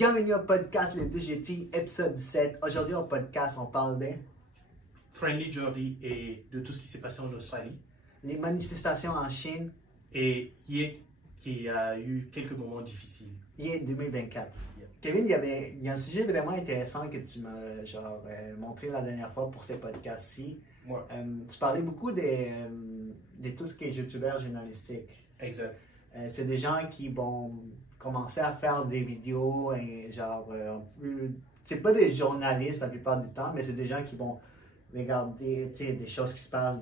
Bienvenue au podcast Les 2GT, épisode 17. Aujourd'hui au podcast, on parle de Friendly Jordi et de tout ce qui s'est passé en Australie. les manifestations en Chine, Et Ye qui a eu quelques moments difficiles. hier 2024. Yeah. Kevin, il y a un sujet vraiment intéressant que tu m'as montré la dernière fois pour ces podcasts-ci. Ouais. Tu parlais beaucoup de tout ce qui est youtubeur journalistique. Exact. C'est des gens qui vont commencer à faire des vidéos et c'est pas des journalistes la plupart du temps, mais c'est des gens qui vont regarder des choses qui se passent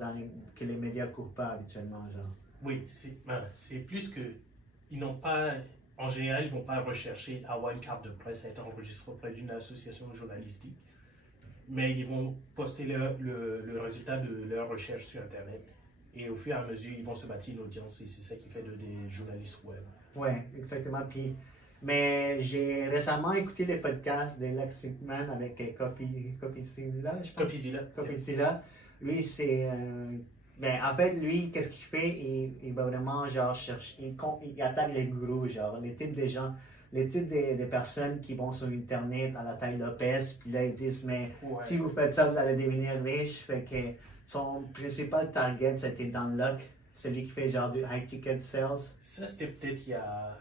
que les médias couvrent pas habituellement. Oui, c'est plus que ils n'ont pas, en général, ils ne vont pas rechercher à avoir une carte de presse à être enregistrée auprès d'une association journalistique, mais ils vont poster le résultat de leur recherche sur Internet. Et au fur et à mesure, ils vont se bâtir une audience et c'est ça qui fait des journalistes web. Oui, exactement. Mais j'ai récemment écouté les podcasts de Lex Friedman avec Coffeezilla, je pense. Coffeezilla. Lui, en fait, lui, qu'est-ce qu'il fait? Il va vraiment chercher, il attaque les gourous, les types de gens, les types de personnes qui vont sur Internet à la taille Lopez, puis là, ils disent, mais si vous faites ça, vous allez devenir riche. Fait que son principal target, c'était Dan Lok, celui qui fait du high ticket sales. Ça, c'était peut-être il y a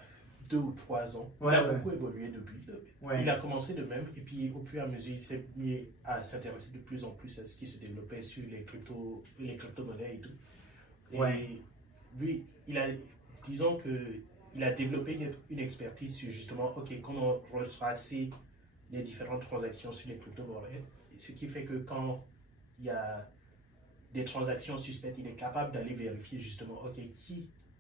2 ou 3 ans. Il Ouais, a beaucoup évolué depuis. Ouais. Il a commencé de même et puis au fur et à mesure, il s'est mis à s'intéresser de plus en plus à ce qui se développait sur les crypto-monnaies et tout. Et lui, disons qu'il a développé une expertise sur justement, comment retracer les différentes transactions sur les crypto-monnaies. Ce qui fait que quand il y a des transactions suspectes, il est capable d'aller vérifier justement,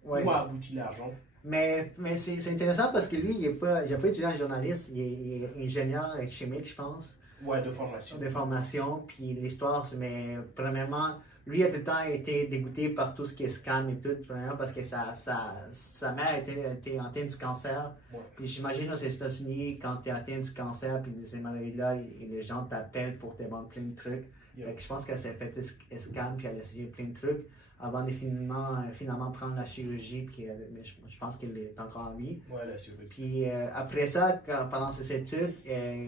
où a abouti l'argent. Mais c'est intéressant parce que lui, il n'a pas étudié en journaliste, il est ingénieur chimique, je pense. Ouais, de formation. De formation, puis l'histoire, mais premièrement, lui a tout le temps été dégoûté par tout ce qui est scam et tout, premièrement parce que sa mère était atteinte du cancer. Ouais. Puis j'imagine aux États-Unis, quand tu es atteint du cancer, puis de ces maladies-là, les gens t'appellent pour te vendre plein de trucs. Yeah. Fait que je pense qu'elle s'est fait scam, puis elle a essayé plein de trucs avant de finalement prendre la chirurgie, puis mais je pense qu'elle est encore en vie. Ouais, la chirurgie. Puis après ça, pendant ses études,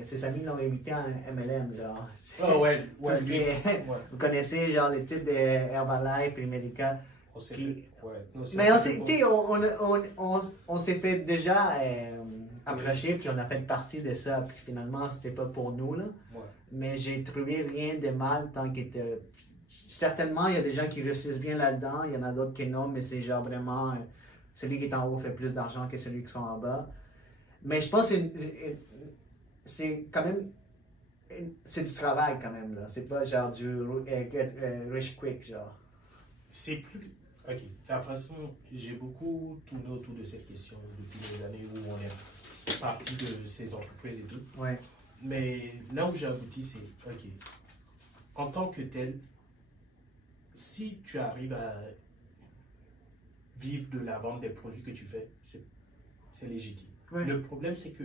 ses amis l'ont invité en MLM, Vous connaissez, les types de Herbalife et Medica. On s'est fait déjà approcher, puis on a fait partie de ça, puis finalement, c'était pas pour nous, là. Ouais. Mais j'ai trouvé rien de mal tant que certainement, il y a des gens qui réussissent bien là-dedans, il y en a d'autres qui non, mais c'est vraiment celui qui est en haut fait plus d'argent que celui qui sont en bas. Mais je pense que c'est quand même, c'est du travail quand même, là. C'est pas du get rich quick, C'est plus. Ok, la façon, j'ai beaucoup tourné autour de cette question depuis les années où on est parti de ces entreprises et tout. Ouais. Mais là où j'ai abouti, c'est, en tant que tel, si tu arrives à vivre de la vente des produits que tu fais, c'est légitime. Ouais. Le problème, c'est que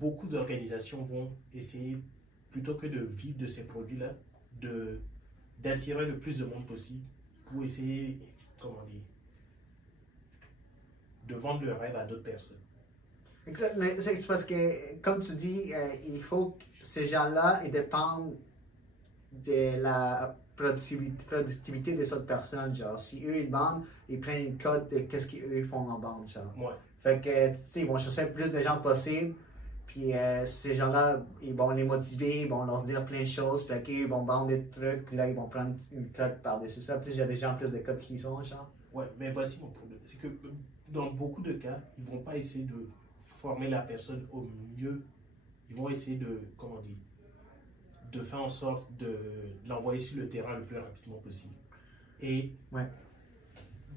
beaucoup d'organisations vont essayer, plutôt que de vivre de ces produits-là, d'attirer le plus de monde possible pour essayer, de vendre le rêve à d'autres personnes. Exact, mais c'est parce que, comme tu dis, il faut que ces gens-là, ils dépendent de la productivité des autres personnes, si eux ils vendent, ils prennent une cote de qu'est-ce qu'eux font en vente, Ouais. Fait que, ils vont chercher le plus de gens possible, puis ces gens-là, ils vont les motiver, ils vont leur dire plein de choses, puis ils vont vendre des trucs, puis là, ils vont prendre une cote par-dessus ça, plus il y a des gens plus de cotes qu'ils ont, Ouais, mais voici mon problème, c'est que dans beaucoup de cas, ils vont pas essayer de former la personne au mieux, ils vont essayer de faire en sorte de l'envoyer sur le terrain le plus rapidement possible. Et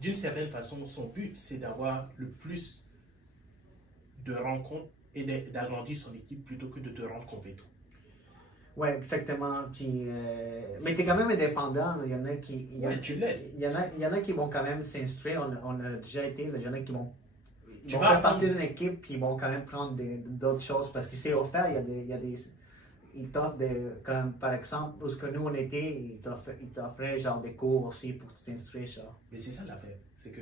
d'une certaine façon, son but, c'est d'avoir le plus de rencontres et d'agrandir son équipe plutôt que de te rendre compétent. Ouais, exactement. Puis, mais tu es quand même indépendant. Là. Il y en a qui. Tu laisses. Il y en a qui vont quand même s'instruire. On a déjà été. Là, il y en a qui vont. Ils vont vas faire partie d'une équipe, puis ils vont quand même prendre d'autres choses parce que c'est offert. Ils t'offrent comme par exemple, où ce que nous on était, ils t'offraient des cours aussi pour que tu t'instruises. Mais c'est ça l'affaire. C'est que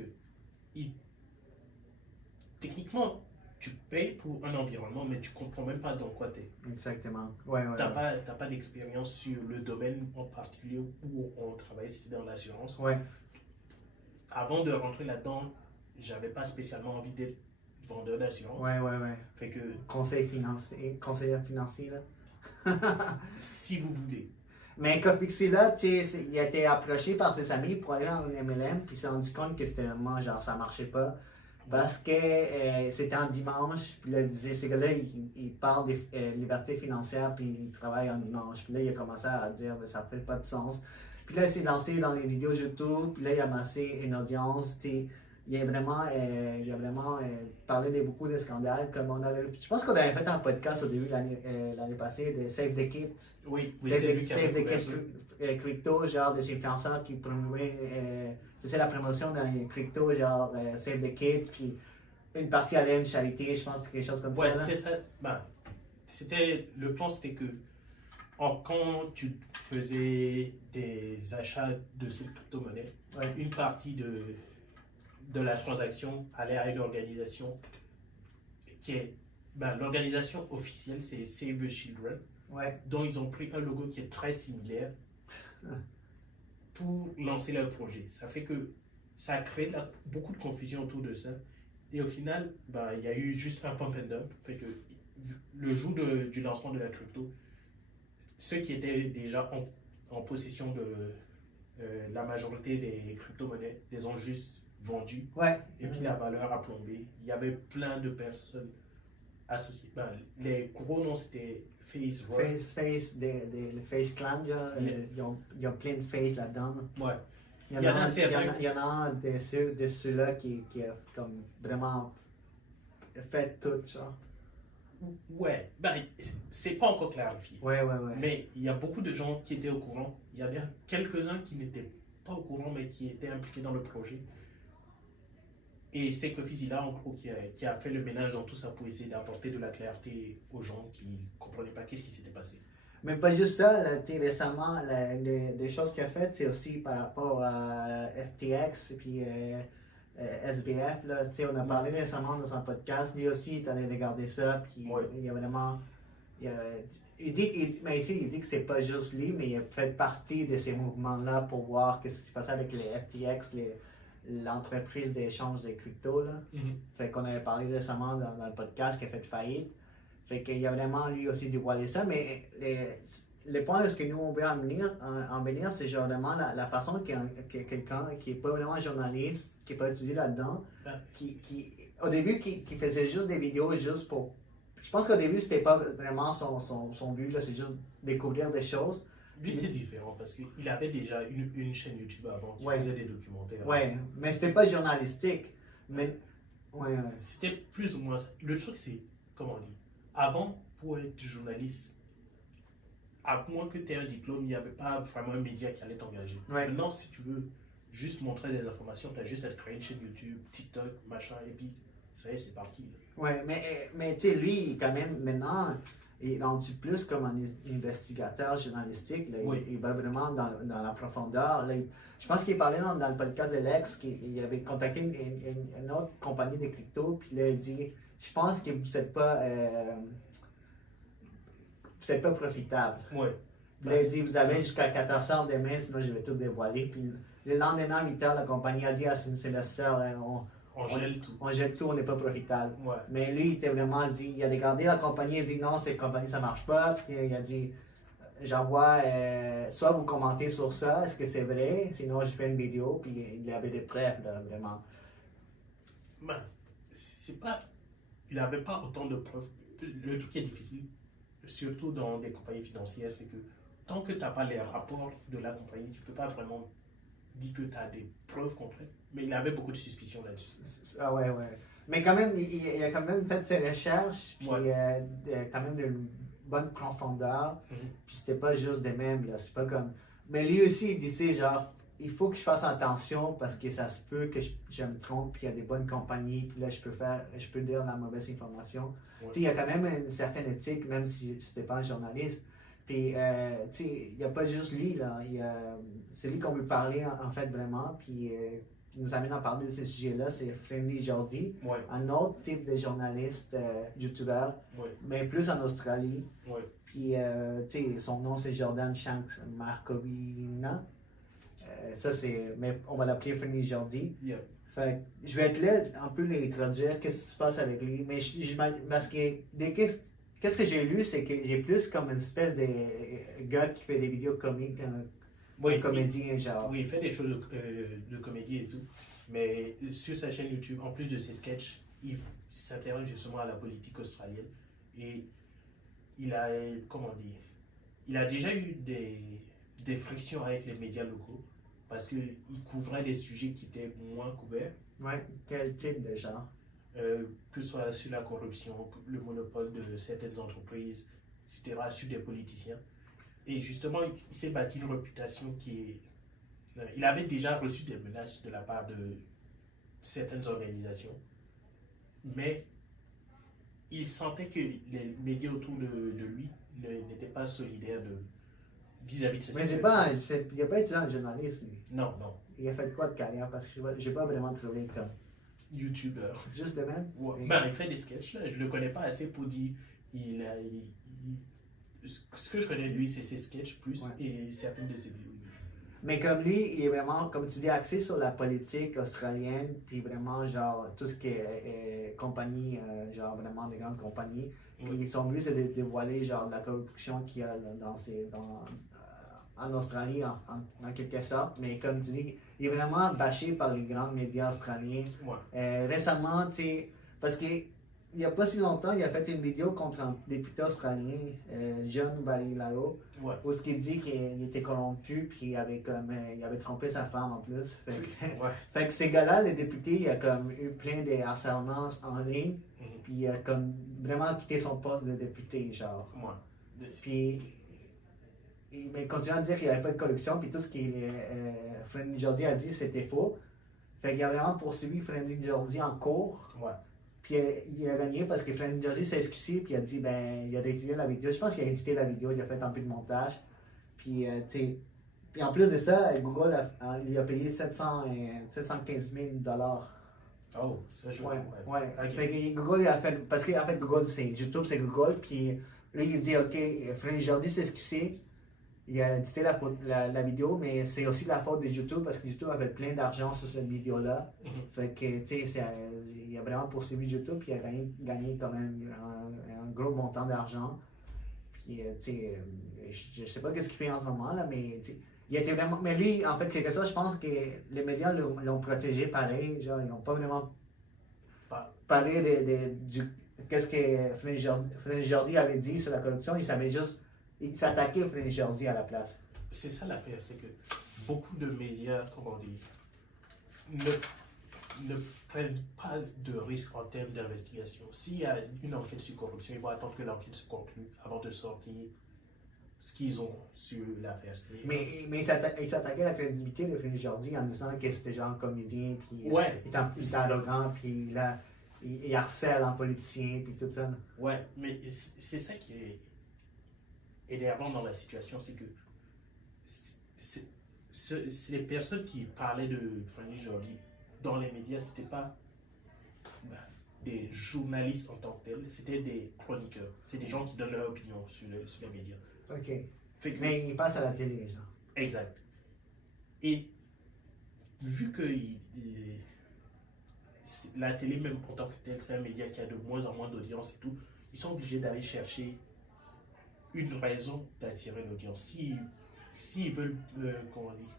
techniquement, tu payes pour un environnement, mais tu comprends même pas dans quoi tu es. Exactement. Ouais, ouais, T'as ouais. pas d'expérience sur le domaine en particulier où on travaille, c'était dans l'assurance. Ouais. Avant de rentrer là-dedans, j'avais pas spécialement envie d'être vendeur d'assurance. Ouais, ouais, ouais. Fait que, Conseiller financier, là. si vous voulez. Mais Copixie, là, tu sais, il a été approché par ses amis pour aller en MLM, puis il s'est rendu compte que c'était vraiment, genre, ça marchait pas. Parce que c'était un dimanche, puis là, il disait, ces gars-là, ils parlent de liberté financière, puis ils travaillent en dimanche. Puis là, il a commencé à dire, ben, ça fait pas de sens. Puis là, il s'est lancé dans les vidéos YouTube, puis là, il a amassé une audience. Il a vraiment, parlé de beaucoup de scandales. Comme on avait, je pense qu'on avait fait un podcast au début l'année passée de Save the Kids. Oui, Save the Kids crypto, genre des influenceurs qui promouvaient c'est la promotion dans les crypto, genre Save the Kids, puis une partie allait à une charité, je pense, quelque chose comme ouais, ça. C'était ça. Ben, le plan, c'était que quand tu faisais des achats de ces crypto-monnaies, Ouais. une partie de la transaction allait à une organisation qui est. Ben, l'organisation officielle, c'est Save the Children, Ouais. dont ils ont pris un logo qui est très similaire pour lancer leur projet. Ça fait que ça a créé beaucoup de confusion autour de ça. Et au final, ben, il y a eu juste un pump and dump. Fait que le jour du lancement de la crypto, ceux qui étaient déjà en possession de la majorité des crypto-monnaies les ont juste vendus. Ouais. Et puis la valeur a plombé. Il y avait plein de personnes associées. Ben, les gros noms, c'était Facebook. Le Face Clan, genre, ils ont plein de Face là-dedans. Ouais. Il y en a un de ceux-là qui a comme vraiment fait tout, genre. Ouais, ben, c'est pas encore clarifié. Ouais, ouais, ouais. Mais il y a beaucoup de gens qui étaient au courant. Il y a bien quelques-uns qui n'étaient pas au courant, mais qui étaient impliqués dans le projet. Et c'est Cofizilla, en gros, qui a fait le ménage dans tout ça pour essayer d'apporter de la clarté aux gens qui ne comprenaient pas qu'est-ce qui s'était passé. Mais pas juste ça, là, récemment, des choses qu'il a faites, c'est aussi par rapport à FTX et puis SBF. Là, on a parlé récemment dans un podcast, lui aussi il est allé regarder ça, puis Ouais. il y a vraiment. Mais ici, il dit que c'est pas juste lui, mais il a fait partie de ces mouvements-là pour voir ce qui se passait avec les FTX, l'entreprise d'échange de crypto. Là. Fait qu'on avait parlé récemment dans le podcast qui a fait faillite. Fait qu'il y a vraiment lui aussi dévoilé ça, mais le point de ce que nous on veut en venir, c'est genre vraiment la façon que quelqu'un qui n'est pas vraiment journaliste, qui n'est pas étudié là-dedans, au début qui faisait juste des vidéos juste pour. Je pense qu'au début c'était pas vraiment son but, là, c'est juste découvrir des choses. Lui, c'est différent parce qu'il avait déjà une chaîne YouTube avant qui faisait des documentaires. Ouais, mais c'était pas journalistique. Mais, ouais. C'était plus ou moins ça. Le truc, c'est, comment on dit, avant, pour être journaliste, à moins que tu aies un diplôme, il n'y avait pas vraiment un média qui allait t'engager. Ouais. Maintenant, si tu veux juste montrer des informations, tu as juste à créer une chaîne YouTube, TikTok, machin, et puis ça y est, c'est parti. Là. Ouais, mais tu sais, lui, quand même, maintenant, il est rendu plus comme un investigateur journalistique. Là. Oui. Il va vraiment dans la profondeur. Là. Je pense qu'il parlait dans le podcast de Lex qu'il avait contacté une autre compagnie de crypto, puis là, il dit je pense que vous n'êtes pas profitable. Ouais. Là, il dit vous avez jusqu'à 14h demain, sinon je vais tout dévoiler. Puis le lendemain, à 8h, la compagnie a dit c'est le sœur, on gèle tout. On gèle tout, on n'est pas profitable. Ouais. Mais lui, il était vraiment dit, il a regardé la compagnie, il a dit non, cette compagnie, ça marche pas. Puis il a dit, j'envoie, soit vous commentez sur ça, est-ce que c'est vrai, sinon je fais une vidéo, puis il avait des preuves, là, vraiment. Ben, c'est pas, il n'avait pas autant de preuves. Le truc qui est difficile, surtout dans des compagnies financières, c'est que tant que tu n'as pas les rapports de la compagnie, tu ne peux pas vraiment dire que tu as des preuves complètes. Mais il avait beaucoup de suspicions là-dessus. Ah ouais, ouais. Mais quand même, il a quand même fait ses recherches, puis quand même d'une bonne profondeur. Puis c'était pas juste des mêmes, là. C'est pas comme. Mais lui aussi, il disait genre, il faut que je fasse attention parce que ça se peut que je me trompe, puis il y a des bonnes compagnies, puis là, je peux dire la mauvaise information. Ouais. Tu sais, il y a quand même une certaine éthique, même si c'était pas un journaliste. Puis, tu sais, il n'y a pas juste lui, là. C'est lui qu'on veut parler, en fait, vraiment. Puis, nous amène à parler de ces sujets-là, c'est Friendly Jordi, Ouais. un autre type de journaliste youtubeur, Ouais. mais plus en Australie. Ouais. Puis, tu sais, son nom c'est Jordan Shanks Markovina. Ça, c'est. Mais on va l'appeler Friendly Jordi. Yeah. Fait que je vais être là un peu les traduire, qu'est-ce qui se passe avec lui. Mais parce que qu'est-ce que j'ai lu, c'est que j'ai plus comme une espèce de gars qui fait des vidéos comiques, un comédien, genre. Oui, il fait des shows de comédie et tout. Mais sur sa chaîne YouTube, en plus de ses sketchs, il s'intéresse justement à la politique australienne. Et il a, comment dire, il a déjà eu des frictions avec les médias locaux parce qu'il couvrait des sujets qui étaient moins couverts. Ouais, quel type de genre? Que ce soit sur la corruption, le monopole de certaines entreprises, etc., sur des politiciens. Et justement, il s'est bâti une réputation qui est... Il avait déjà reçu des menaces de la part de certaines organisations, mais il sentait que les médias autour de lui n'étaient pas solidaires vis-à-vis de ces Mais situations. il n'a pas été dans le journalisme, lui. Non, non. Il a fait quoi de carrière? Parce que je n'ai pas vraiment trouvé comme. YouTubeur. Juste le même? Ouais. Ben, il fait des sketchs, là. Je ne le connais pas assez pour dire. Ce que je connais de lui, c'est ses sketchs plus et certaines de ses vidéos. Mais comme lui, il est vraiment, comme tu dis, axé sur la politique australienne, puis vraiment, genre, tout ce qui est compagnie, genre, vraiment des grandes compagnies. Puis son but, c'est de dévoiler, genre, la corruption qu'il y a en Australie, en quelque sorte. Mais comme tu dis, il est vraiment bâché par les grands médias australiens. Ouais. Récemment, tu sais, parce que il n'y a pas si longtemps, il a fait une vidéo contre un député australien, John Barilaro, où il dit qu'il était corrompu, puis il avait trompé sa femme en plus. Fait que ces gars-là, les députés, il a comme eu plein de harcèlements en ligne, puis il a comme vraiment quitté son poste de député, genre. Puis mais il continue à dire qu'il n'y avait pas de corruption, puis tout ce que Friendly Jordi a dit, c'était faux. Fait qu'il a vraiment poursuivi Friendly Jordi en cours. Puis il a gagné parce que Friendly Jordi s'est excusé, puis il a dit, il a réédité la vidéo. Je pense qu'il a édité la vidéo, il a fait un peu de montage. Puis, puis en plus de ça, Google lui a payé 715 000 $. Oh, ça je vois. Ouais. Okay. Fait que Google a fait, parce qu'en fait, Google, c'est YouTube, c'est Google, puis lui, il dit, OK, Friendly Jordi s'est excusé. Il a édité la vidéo, mais c'est aussi la faute de YouTube parce que YouTube avait plein d'argent sur cette vidéo-là. Fait que, tu sais, il a vraiment poursuivi YouTube puis il a gagné quand même un gros montant d'argent. Puis, tu sais, je sais pas qu'est-ce qu'il fait en ce moment, là, mais il était vraiment. Mais lui, en fait, quelque chose, je pense que les médias l'ont protégé pareil. Genre, ils n'ont pas vraiment parlé de qu'est-ce que Friendly Jordi avait dit sur la corruption. Il savait juste. Il s'attaquait au Friendly Jordi à la place. C'est ça l'affaire, c'est que beaucoup de médias, comment dire, ne prennent pas de risques en termes d'investigation. S'il y a une enquête sur corruption, ils vont attendre que l'enquête se conclue avant de sortir ce qu'ils ont sur l'affaire. Mais il s'attaquait à la crédibilité de Friendly Jordi en disant que c'était genre un comédien, puis il était arrogant, puis il harcèle un politicien, puis tout ça. Ouais, mais c'est ça qui est énervant dans la situation, c'est que c'est les personnes qui parlaient de Friendly Jordi dans les médias, c'était pas des journalistes en tant que tels, c'était des chroniqueurs. C'est des gens qui donnent leur opinion sur les médias. OK. Mais ils passent à la télé, genre. Exact. Et vu que la télé, même en tant que telle, c'est un média qui a de moins en moins d'audience et tout, ils sont obligés d'aller chercher une raison d'attirer l'audience. S'ils veulent comment dire,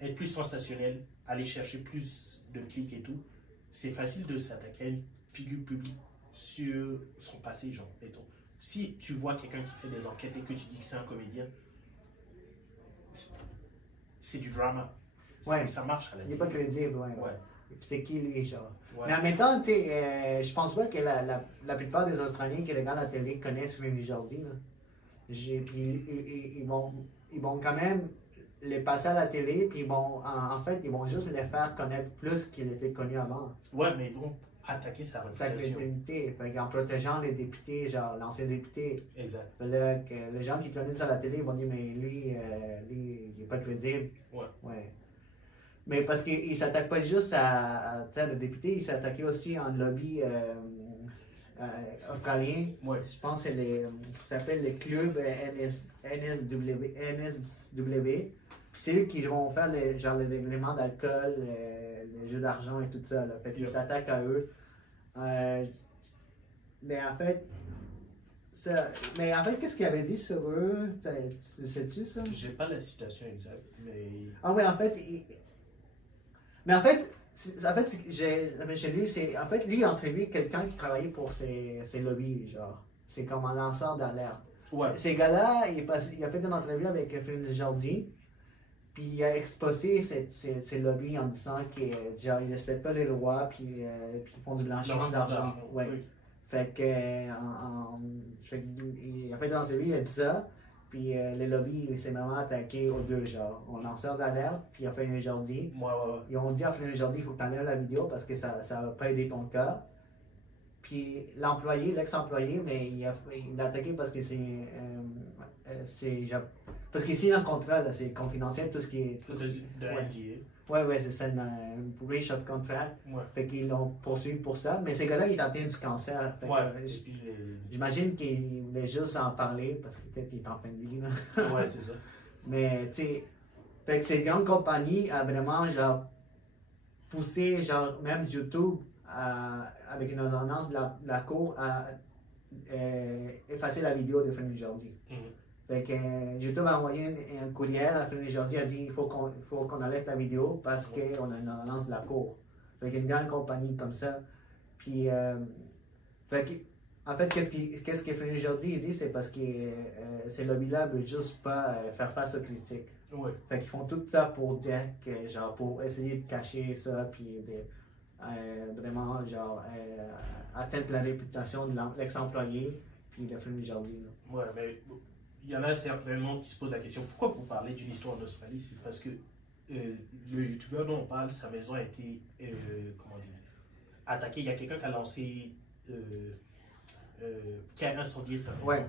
être plus sensationnels, aller chercher plus de clics et tout, c'est facile de s'attaquer à une figure publique sur son passé, genre. Si tu vois quelqu'un qui fait des enquêtes et que tu dis que c'est un comédien, c'est du drama. Ça marche à la vie. Il n'est pas crédible, ouais. C'est qui lui, genre. Mais en même temps, je pense pas que la plupart des Australiens qui regardent la télé connaissent Friendly Jordi. Ils vont quand même les passer à la télé, puis en fait, ils vont juste les faire connaître plus qu'il était connu avant. Ouais, mais ils vont attaquer sa réputation. En protégeant les députés, genre l'ancien député. Exact. Les gens qui connaissent à la télé vont dire, mais lui il n'est pas crédible. Ouais. Mais parce qu'il ne s'attaque pas juste à le député, il s'attaquait aussi à un lobby australien. Ouais. Je pense que ça s'appelle le club NSW. Puis c'est eux qui vont faire genre le règlement d'alcool, les jeux d'argent et tout ça. Là. Fait qu'ils s'attaquent à eux. Mais en fait, qu'est-ce qu'il avait dit sur eux? Tu sais-tu ça? J'ai pas la citation exacte, mais. Ah oui, en fait, mais en fait, j'ai lu, en fait, lui, entre lui, quelqu'un qui travaillait pour ces lobbies, genre. C'est comme un lanceur d'alerte. Ouais. Ces gars-là, il a fait une entrevue avec Phil Jordi, puis il a exposé ces lobbies en disant qu'ils ne respectent pas les lois, puis ils font du blanchiment d'argent. Ouais. Oui. Fait que, il a fait une entrevue, il a dit ça. Puis les lobbies, il s'est vraiment attaqué aux deux, genre. On lanceur d'alerte, puis il a fait un Jordi. Ouais. Ils ont dit à Flynn Jordi, il faut que tu enlèves la vidéo parce que ça ne va pas aider ton cas. Puis l'employé, l'ex-employé, mais il a attaqué parce que parce qu'ici, dans le contrat, là, c'est confidentiel, tout ce qui est. Ouais, c'est ça, un breach of contract. Ouais. Fait qu'ils l'ont poursuivi pour ça. Mais ces gars-là, ils tentaient du cancer. Fait j'imagine qu'ils voulaient juste en parler parce que peut-être qu'ils étaient en fin de vie. Là. Ouais, c'est ça. Mais, tu sais, fait que cette grande compagnie a vraiment, genre, poussé, genre, même YouTube, avec une ordonnance de la cour, à effacer la vidéo de Flynn Jordi. Fait que YouTube a envoyé un courriel à Flynn Jordi, a dit il faut qu'on arrête la vidéo parce qu'on a une ordonnance de la cour. Fait qu'une grande compagnie comme ça. Puis, fait que, en fait, qu'est-ce que Flynn Jordi dit, c'est parce que ces lobbies-là ne veulent juste pas faire face aux critiques. Ouais. Fait qu'ils font tout ça pour dire que, genre, pour essayer de cacher ça, puis vraiment, genre, atteindre la réputation de l'ex-employé, puis de Flynn Jordi. Ouais, mais il y en a certainement qui se posent la question pourquoi vous parlez d'une histoire en Australie? C'est parce que le youtubeur dont on parle, sa maison a été attaquée. Il y a quelqu'un qui a lancé, qui a incendié sa maison. Ouais.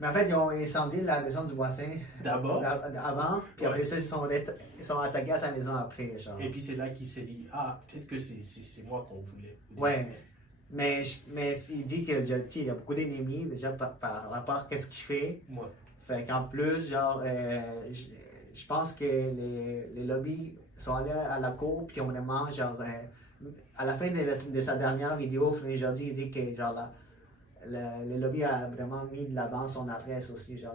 Mais en fait, ils ont incendié la maison du voisin d'abord, avant, puis après ça, ils sont attaqués à sa maison après. Genre. Et puis c'est là qu'il s'est dit peut-être que c'est moi qu'on voulait. Ouais. Mais il dit qu'il y a beaucoup d'ennemis déjà par rapport à ce qu'il fait. Ouais. Fait qu'en plus, genre, je pense que les lobbies sont allés à la cour, puis ont vraiment, genre, à la fin de sa dernière vidéo, Flynn Jordi, il dit que, genre, le lobby a vraiment mis de l'avant son adresse aussi, genre,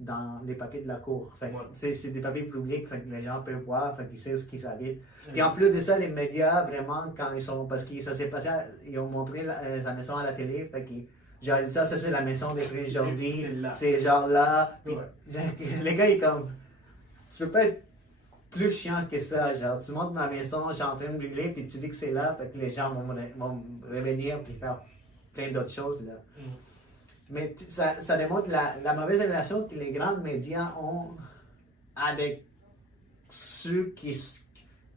dans les papiers de la cour. Fait que, c'est des papiers publics, fait que les gens peuvent voir, fait qu'ils savent ce qu'ils habitent. Puis en plus de ça, les médias, vraiment, quand ils sont, parce que ça s'est passé, ils ont montré sa maison à la télé, fait qu'ils genre, ça c'est la maison de Flynn Jordi, c'est genre là. Puis, les gars, ils comme, tu peux pas être plus chiant que ça. Genre, tu montres ma maison, je suis en train de brûler, puis tu dis que c'est là, fait que les gens vont revenir puis faire plein d'autres choses là. Mais ça démontre la mauvaise relation que les grands médias ont avec ceux qui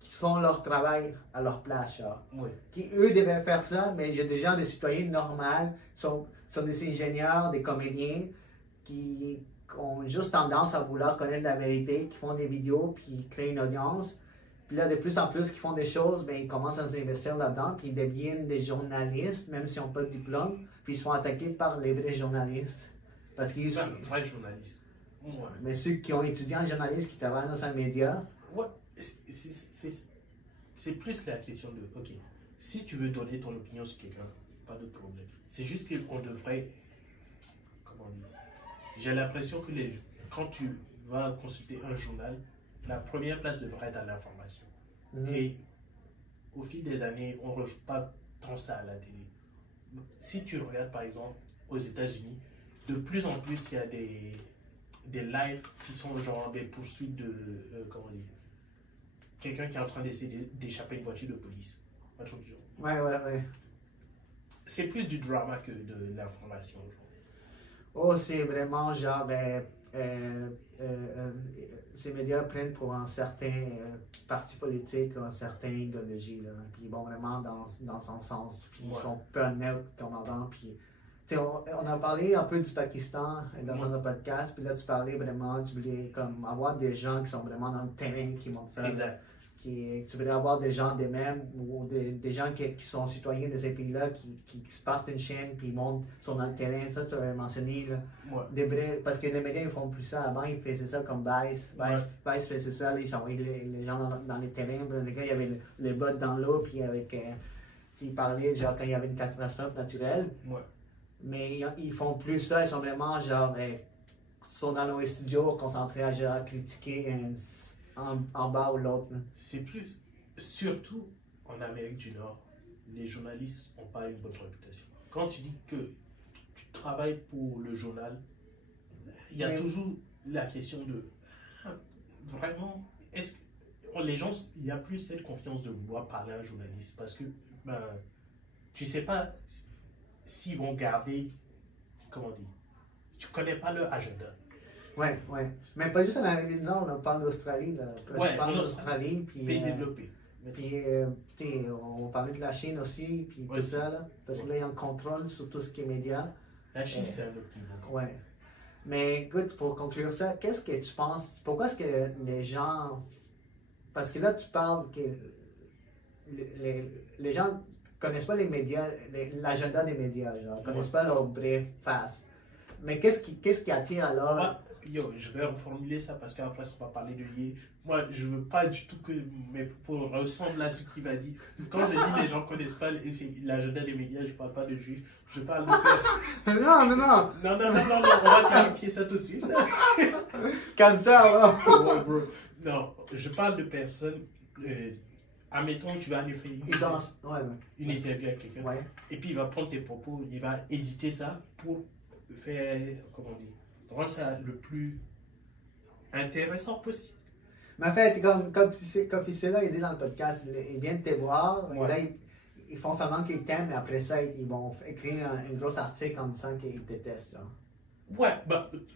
font leur travail à leur place, genre. Oui. Qui, eux, devaient faire ça, mais il y a des gens, des citoyens normaux, sont des ingénieurs, des comédiens, qui ont juste tendance à vouloir connaître la vérité, qui font des vidéos, puis qui créent une audience. Puis là, de plus en plus, qui font des choses, ben, ils commencent à s'investir là-dedans, puis ils deviennent des journalistes, même s'ils n'ont pas de diplôme, puis ils se font attaquer par les vrais journalistes. Parce qu'ils vrais journalistes. Ouais. Mais ceux qui ont étudié en journalisme, qui travaillent dans un média. Ouais, c'est plus la question de, ok, si tu veux donner ton opinion sur quelqu'un, pas de problème. C'est juste qu'on devrait, comment dire, j'ai l'impression que quand tu vas consulter un journal, la première place devrait être à l'information. Et au fil des années, on ne rejoue pas tant ça à la télé. Si tu regardes par exemple aux États-Unis, de plus en plus il y a des lives qui sont genre des poursuites de, comment dire, quelqu'un qui est en train d'essayer d'échapper à une voiture de police. Ouais. C'est plus du drama que de l'information. Oh, c'est vraiment genre, ces médias prennent pour un certain parti politique, une certaine idéologie, là, puis ils vont vraiment dans son sens, puis ils sont peu neutres comme avant, puis on a parlé un peu du Pakistan dans notre podcast, puis là tu parlais vraiment, tu voulais comme avoir des gens qui sont vraiment dans le terrain, qui montrent ça. Exact. tu voudrais avoir des gens des mêmes ou des gens qui sont citoyens de ces pays-là qui se partent une chaîne puis ils montent sur notre terrain. Ça, tu avais mentionné. Là, parce que les médias, ils font plus ça. Avant, ils faisaient ça comme Vice. Vice faisait ça. Là, ils envoyaient les gens dans les terrains. Les gars, il y avait les bottes dans l'eau puis avec. Ils parlaient genre quand il y avait une catastrophe naturelle. Mais ils font plus ça. Ils sont vraiment genre. Sont dans nos studios concentrés à genre, critiquer en bas ou l'autre. C'est plus. Surtout en Amérique du Nord, les journalistes n'ont pas une bonne réputation. Quand tu dis que tu travailles pour le journal, il y a toujours la question de vraiment, est-ce que les gens, il n'y a plus cette confiance de vouloir parler à un journaliste parce que tu ne sais pas s'ils vont garder, comment dire, tu ne connais pas leur agenda. Ouais. Mais pas juste en Amérique du Nord, on parle d'Australie. Ouais, je parle d'Australie. Pays développé. Puis, on parlait de la Chine aussi, puis tout ça, là, parce que là, ils ont le contrôle sur tout ce qui est médias. La Chine, c'est un autre niveau. Ouais. Mais écoute, pour conclure ça, qu'est-ce que tu penses, pourquoi est-ce que les gens, parce que là, tu parles que les gens connaissent pas les médias, l'agenda des médias, genre, connaissent pas leur vraie face. Mais qu'est-ce qui attire alors? Je vais reformuler ça parce qu'après, on va parler de lier. Moi, je veux pas du tout que mes propos ressemblent à ce qu'il va dire. Quand je dis les gens connaissent pas l'agenda des médias, je parle pas de juifs, je parle de personnes. Non. Non, on va clarifier ça tout de suite. Cancer, là. Ouais, bro. Non, je parle de personnes. Admettons, tu vas aller faire une interview avec quelqu'un. Ouais. Et puis, il va prendre tes propos, il va éditer ça pour faire, comment dire, rendre ça le plus intéressant possible. Mais en fait, comme c'est là, il dit dans le podcast, ils viennent te voir, et là, ils font semblant qu'ils t'aiment, et après ça, ils vont écrire un gros article en disant qu'ils te détestent. Ouais,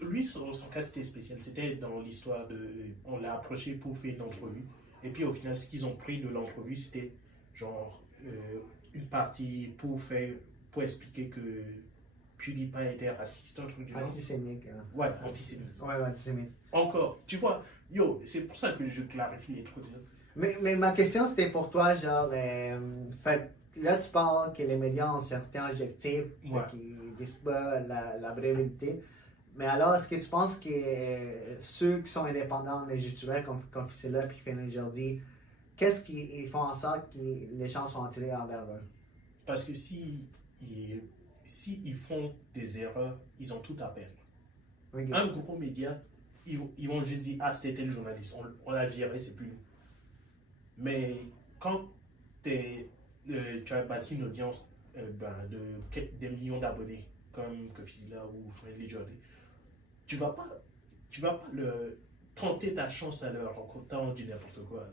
lui, son cas, c'était spécial. C'était dans l'histoire de. On l'a approché pour faire une entrevue. Et puis, au final, ce qu'ils ont pris de l'entrevue, c'était genre une partie pour expliquer que PewDiePie était raciste, un truc du genre. Antisémite. Ouais, antisémite. Ouais, antisémite. Encore, tu vois, c'est pour ça que je clarifie les trucs. Mais ma question, c'était pour toi, genre, fait, là, tu parles que les médias ont certains objectifs, qui disent pas la vraie vérité. Mais alors, est-ce que tu penses que ceux qui sont indépendants, les youtubeurs comme Ficella puis Félix Jordi, qu'est-ce qu'ils font en sorte que les gens sont attirés envers eux? Parce que si ils font des erreurs, ils ont tout à perdre. Okay. Un gros média, ils vont juste dire « Ah, c'était tel journaliste, on l'a viré, c'est plus nous. » Mais quand tu as bâti une audience des millions d'abonnés, comme Kofizila ou Friendly Jordi, tu vas pas tenter ta chance à leur rencontre, on dit n'importe quoi.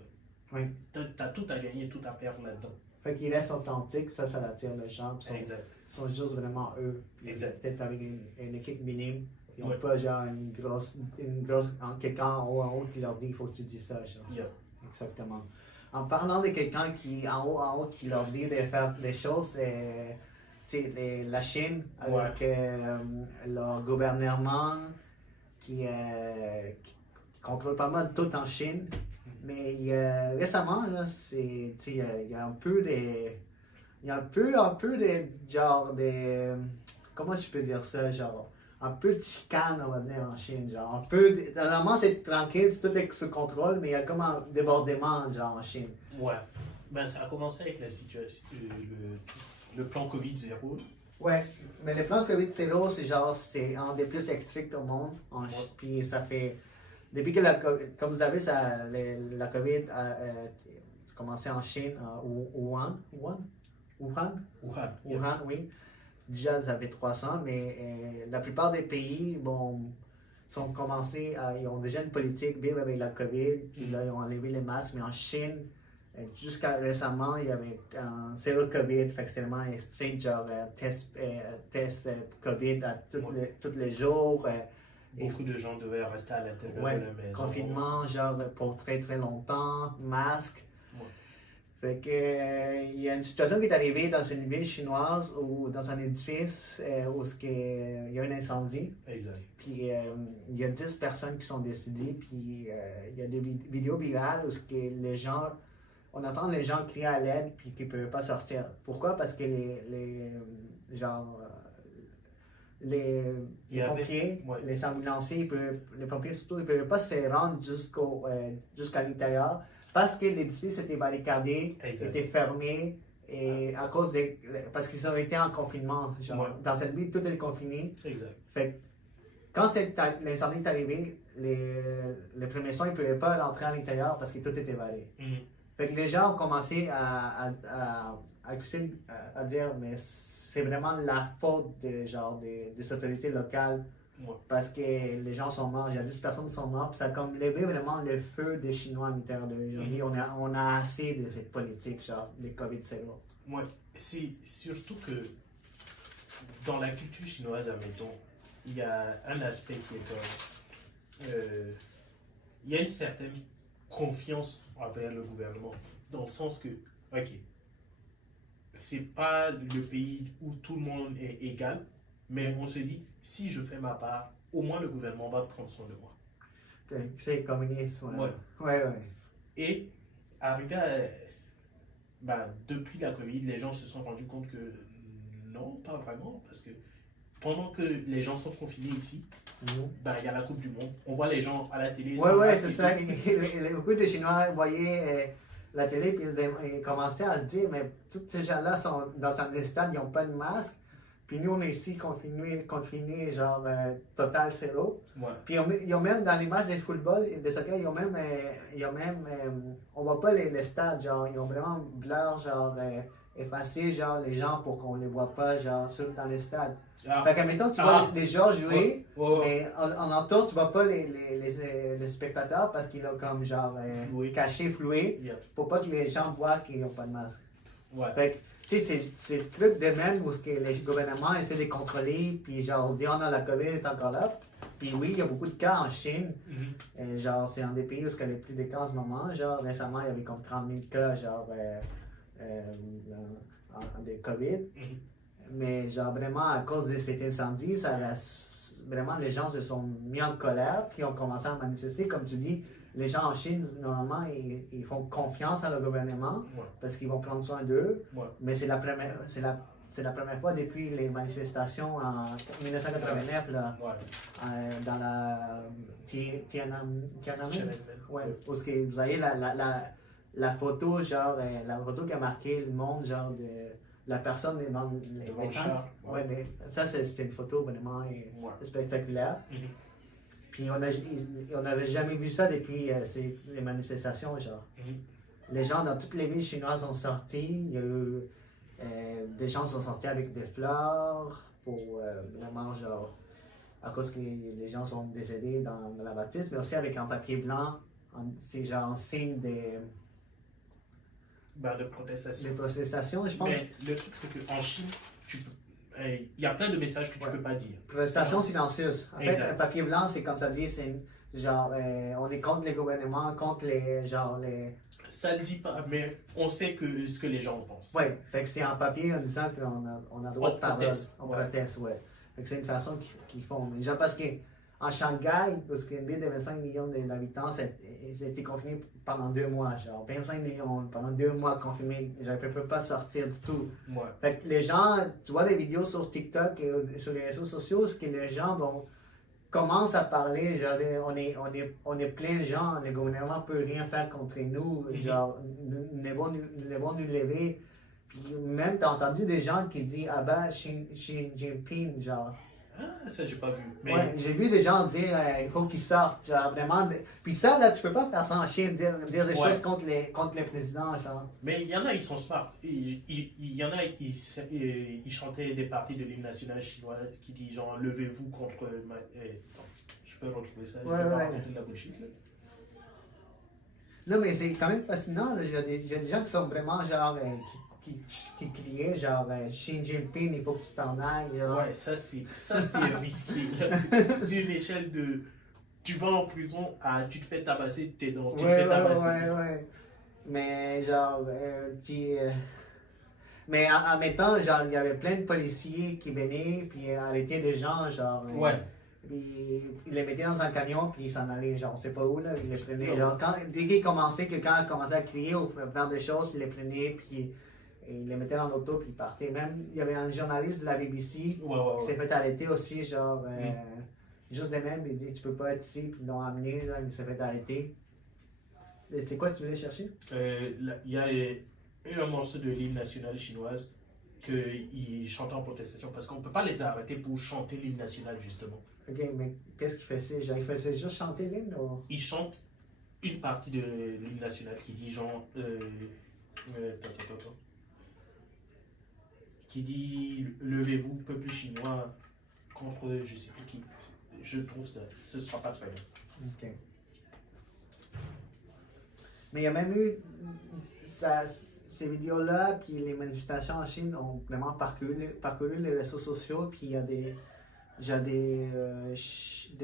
Oui. Tu as tout à gagner, tout à perdre là-dedans. Fait qu'ils restent authentiques, ça attire les gens. Exact. Ils sont juste vraiment eux. Exact. Peut-être avec une équipe minime. Ils n'ont pas genre une grosse quelqu'un en haut qui leur dit il faut que tu dises ça. Genre. Yeah. Exactement. En parlant de quelqu'un qui en haut qui leur dit de faire des choses, la Chine avec leur gouvernement qui contrôle pas mal tout en Chine. Mais récemment, là, il y a un peu des. Il y a un peu de genre de. Comment je peux dire ça? Genre, un peu de chicane, on va dire, en Chine. Genre, un peu. Normalement, c'est tranquille, c'est tout sous contrôle, mais il y a comme un débordement, genre, en Chine. Ouais. Ben, ça a commencé avec la situation. Le plan COVID-0. Ouais, mais le plan COVID-0, c'est un des plus stricts au monde. Puis ça fait. Depuis que comme vous savez, la COVID a commencé en Chine, à Wuhan, oui. Déjà, ça fait 300, mais la plupart des pays, ils ont déjà une politique vive avec la COVID, puis là, ils ont enlevé les masques, mais en Chine, jusqu'à récemment, il y avait un zéro COVID, fait que c'était vraiment strict, genre test COVID tous les jours. Beaucoup de gens devaient rester à l'intérieur de la maison. Confinement, genre pour très très longtemps, masque. Ouais. Fait que il y a une situation qui est arrivée dans une ville chinoise ou dans un édifice où il y a un incendie. Exact. Puis il y a 10 personnes qui sont décédées. Puis il y a des vidéos virales où les gens on entend les gens crier à l'aide puis qu'ils ne peuvent pas sortir. Pourquoi? Parce que les pompiers, les ambulanciers, les pompiers surtout, ils ne peuvent pas se rendre jusqu'à l'intérieur parce que l'édifice était barricadé, était fermé. Et à cause parce qu'ils ont été en confinement, dans cette ville, tout est confiné. Exact. Fait quand l'incendie est arrivé, les premiers soins ne pouvaient pas rentrer à l'intérieur parce que tout était barré. Fait que les gens ont commencé à dire, mais c'est vraiment la faute des autorités locales parce que les gens sont morts, il y a 10 personnes qui sont mortes, puis ça a comme levé vraiment le feu des Chinois à l'intérieur de l'aujourd'hui. On a assez de cette politique, des COVID-0. Ouais, c'est surtout que dans la culture chinoise, admettons, il y a un aspect qui est comme. Il y a une certaine confiance envers le gouvernement, dans le sens que, ok, c'est pas le pays où tout le monde est égal, mais on se dit, si je fais ma part, au moins le gouvernement va prendre soin de moi. C'est communiste, ouais. Et arrivé depuis la Covid, les gens se sont rendus compte que non, pas vraiment, parce que pendant que les gens sont confinés ici, il y a la Coupe du Monde. On voit les gens à la télé. Ouais, c'est ça. Beaucoup de Chinois voyaient la télé puis ils commençaient à se dire, mais tous ces gens-là sont dans un stade, ils n'ont pas de masque. Puis nous, on est ici confinés total zéro. Ouais. Puis ils ont même, dans les matchs de football et de soccer, on voit pas les stades, ils ont vraiment blur, effacé, les gens pour qu'on les voit pas, dans les stades. Fait que, mettons, tu vois les gens jouer, mais en entour, tu vois pas les spectateurs parce qu'ils l'ont comme, caché, floué, pour pas que les gens voient qu'ils n'ont pas de masque. Fait que, tu sais, c'est le truc de même où les gouvernements essaient de les contrôler, puis dire, oh non, la COVID est encore là. Puis oui, il y a beaucoup de cas en Chine. C'est un des pays où il y a plus de cas en ce moment. Récemment, il y avait comme 30 000 cas, de COVID. Mais vraiment, à cause de cet incendie, vraiment, les gens se sont mis en colère, puis ont commencé à manifester. Comme tu dis, les gens en Chine, normalement, ils font confiance à leur gouvernement parce qu'ils vont prendre soin d'eux. Mais c'est la première fois depuis les manifestations en 1989 dans la Tiananmen. Parce que vous avez la photo, la photo qui a marqué le monde, de la personne devant les chars. Ça, c'était une photo vraiment spectaculaire. Puis on n'avait jamais vu ça depuis les manifestations, Les gens dans toutes les villes chinoises sont sortis. Il y a eu des gens sont sortis avec des fleurs pour vraiment, à cause que les gens sont décédés dans la bâtisse, mais aussi avec un papier blanc, c'est en signe de protestation. Des protestations, je pense. Mais le truc, c'est qu'en Chine, il y a plein de messages que tu ne peux pas dire. Protestation silencieuse. En fait, un papier blanc, c'est comme ça dit, c'est on est contre les gouvernements, contre les. Ça le dit pas, mais on sait ce que les gens pensent. Oui, fait que c'est en papier en disant qu'on a le droit de parler. On proteste, Fait que c'est une façon qu'ils font. Mais parce qu'en Shanghai, parce qu'une ville de 25 millions d'habitants, ils ont été confinés pendant 2 mois. 25 millions pendant 2 mois confinés. Ils ne peuvent pas sortir du tout. Fait que les gens, tu vois des vidéos sur TikTok et sur les réseaux sociaux, c'est que les gens commencent à parler, on est plein de gens, le gouvernement ne peut rien faire contre nous, nous devons nous lever. Puis même, tu as entendu des gens qui disent, ah ben, Xi Jinping, Ah, ça, j'ai pas vu. Mais... j'ai vu des gens dire, il faut qu'ils sortent, vraiment. Puis ça, là, tu peux pas faire ça en Chine, dire des choses contre les présidents, Mais il y en a, ils sont smart. Il y en a, ils chantaient des parties de l'hymne national chinois qui disent, levez-vous contre... je peux retrouver ça, je vais pas raconter de la bullshit, là. Non, mais c'est quand même fascinant, il y a des gens qui sont vraiment, qui criait Xi Jinping, il faut que tu t'en ailles. Ouais, ça c'est risqué. C'est une échelle de tu vas en prison à tu te fais tabasser, tu te fais tabasser. Ouais. Mais mais en mettant, il y avait plein de policiers qui venaient puis arrêtaient des gens, Puis il les mettait dans un camion, puis il s'en allait, genre, on sait pas où, là. Il les prenait, genre, dès qu'il commençait, que quand il commençait à crier ou faire des choses, il les prenait, puis il les mettait dans l'auto, puis il partait. Même, il y avait un journaliste de la BBC qui s'est fait arrêter aussi, genre, juste de même, il dit, tu peux pas être ici, puis ils l'ont amené, là, il s'est fait arrêter. C'était quoi que tu voulais chercher? Il y a eu un morceau de l'hymne national chinoise qu'ils chantaient en protestation parce qu'on ne peut pas les arrêter pour chanter l'hymne national justement. Ok, mais qu'est-ce qu'il faisait? Genre, il faisait juste chanter l'hymne ou? Ils chantent une partie de l'hymne national qui dit genre. Qui dit levez-vous, peuple chinois, contre je sais plus qui. Je trouve ça, ce sera pas très bien. Ok. Mais il y a même eu ces vidéos-là, puis les manifestations en Chine ont vraiment parcouru les réseaux sociaux, puis il y a des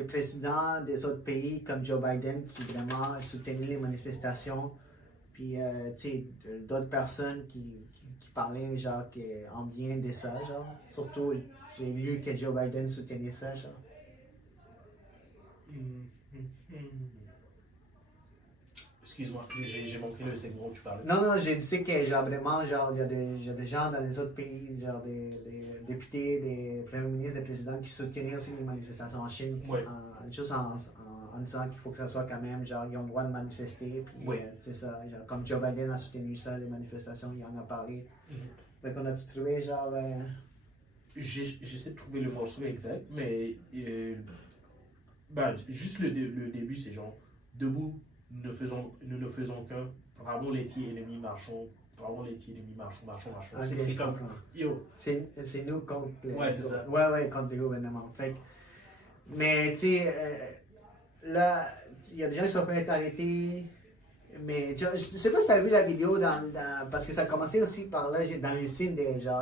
présidents des autres pays comme Joe Biden qui vraiment soutenaient les manifestations, puis tu sais, d'autres personnes qui parlaient genre en bien de ça, genre. Surtout, j'ai lu que Joe Biden soutenait ça, genre. Excuse-moi, j'ai manqué le segment où tu parlais. Non, j'ai dit que genre vraiment, genre, il y a des gens dans les autres pays, genre des députés, des premiers ministres, des présidents qui soutenaient aussi les manifestations en Chine, juste en disant qu'il faut que ça soit quand même, genre, ils ont le droit de manifester, puis c'est ça, genre, comme Joe Biden a soutenu ça, les manifestations, il en a parlé. Fait qu'on a-tu trouvé, genre... J'essaie de trouver le morceau exact, mais juste le début, c'est genre, debout, nous ne faisons qu'un, bravons les petits ennemis, marchons, bravons les petits ennemis, marchons. Okay, c'est comme, yo. C'est nous contre c'est ça. contre le gouvernement. Fait que, mais, tu sais, là, il y a des gens qui sont pas arrêtés. Mais je sais pas si tu as vu la vidéo parce que ça a commencé aussi par là, dans l'usine,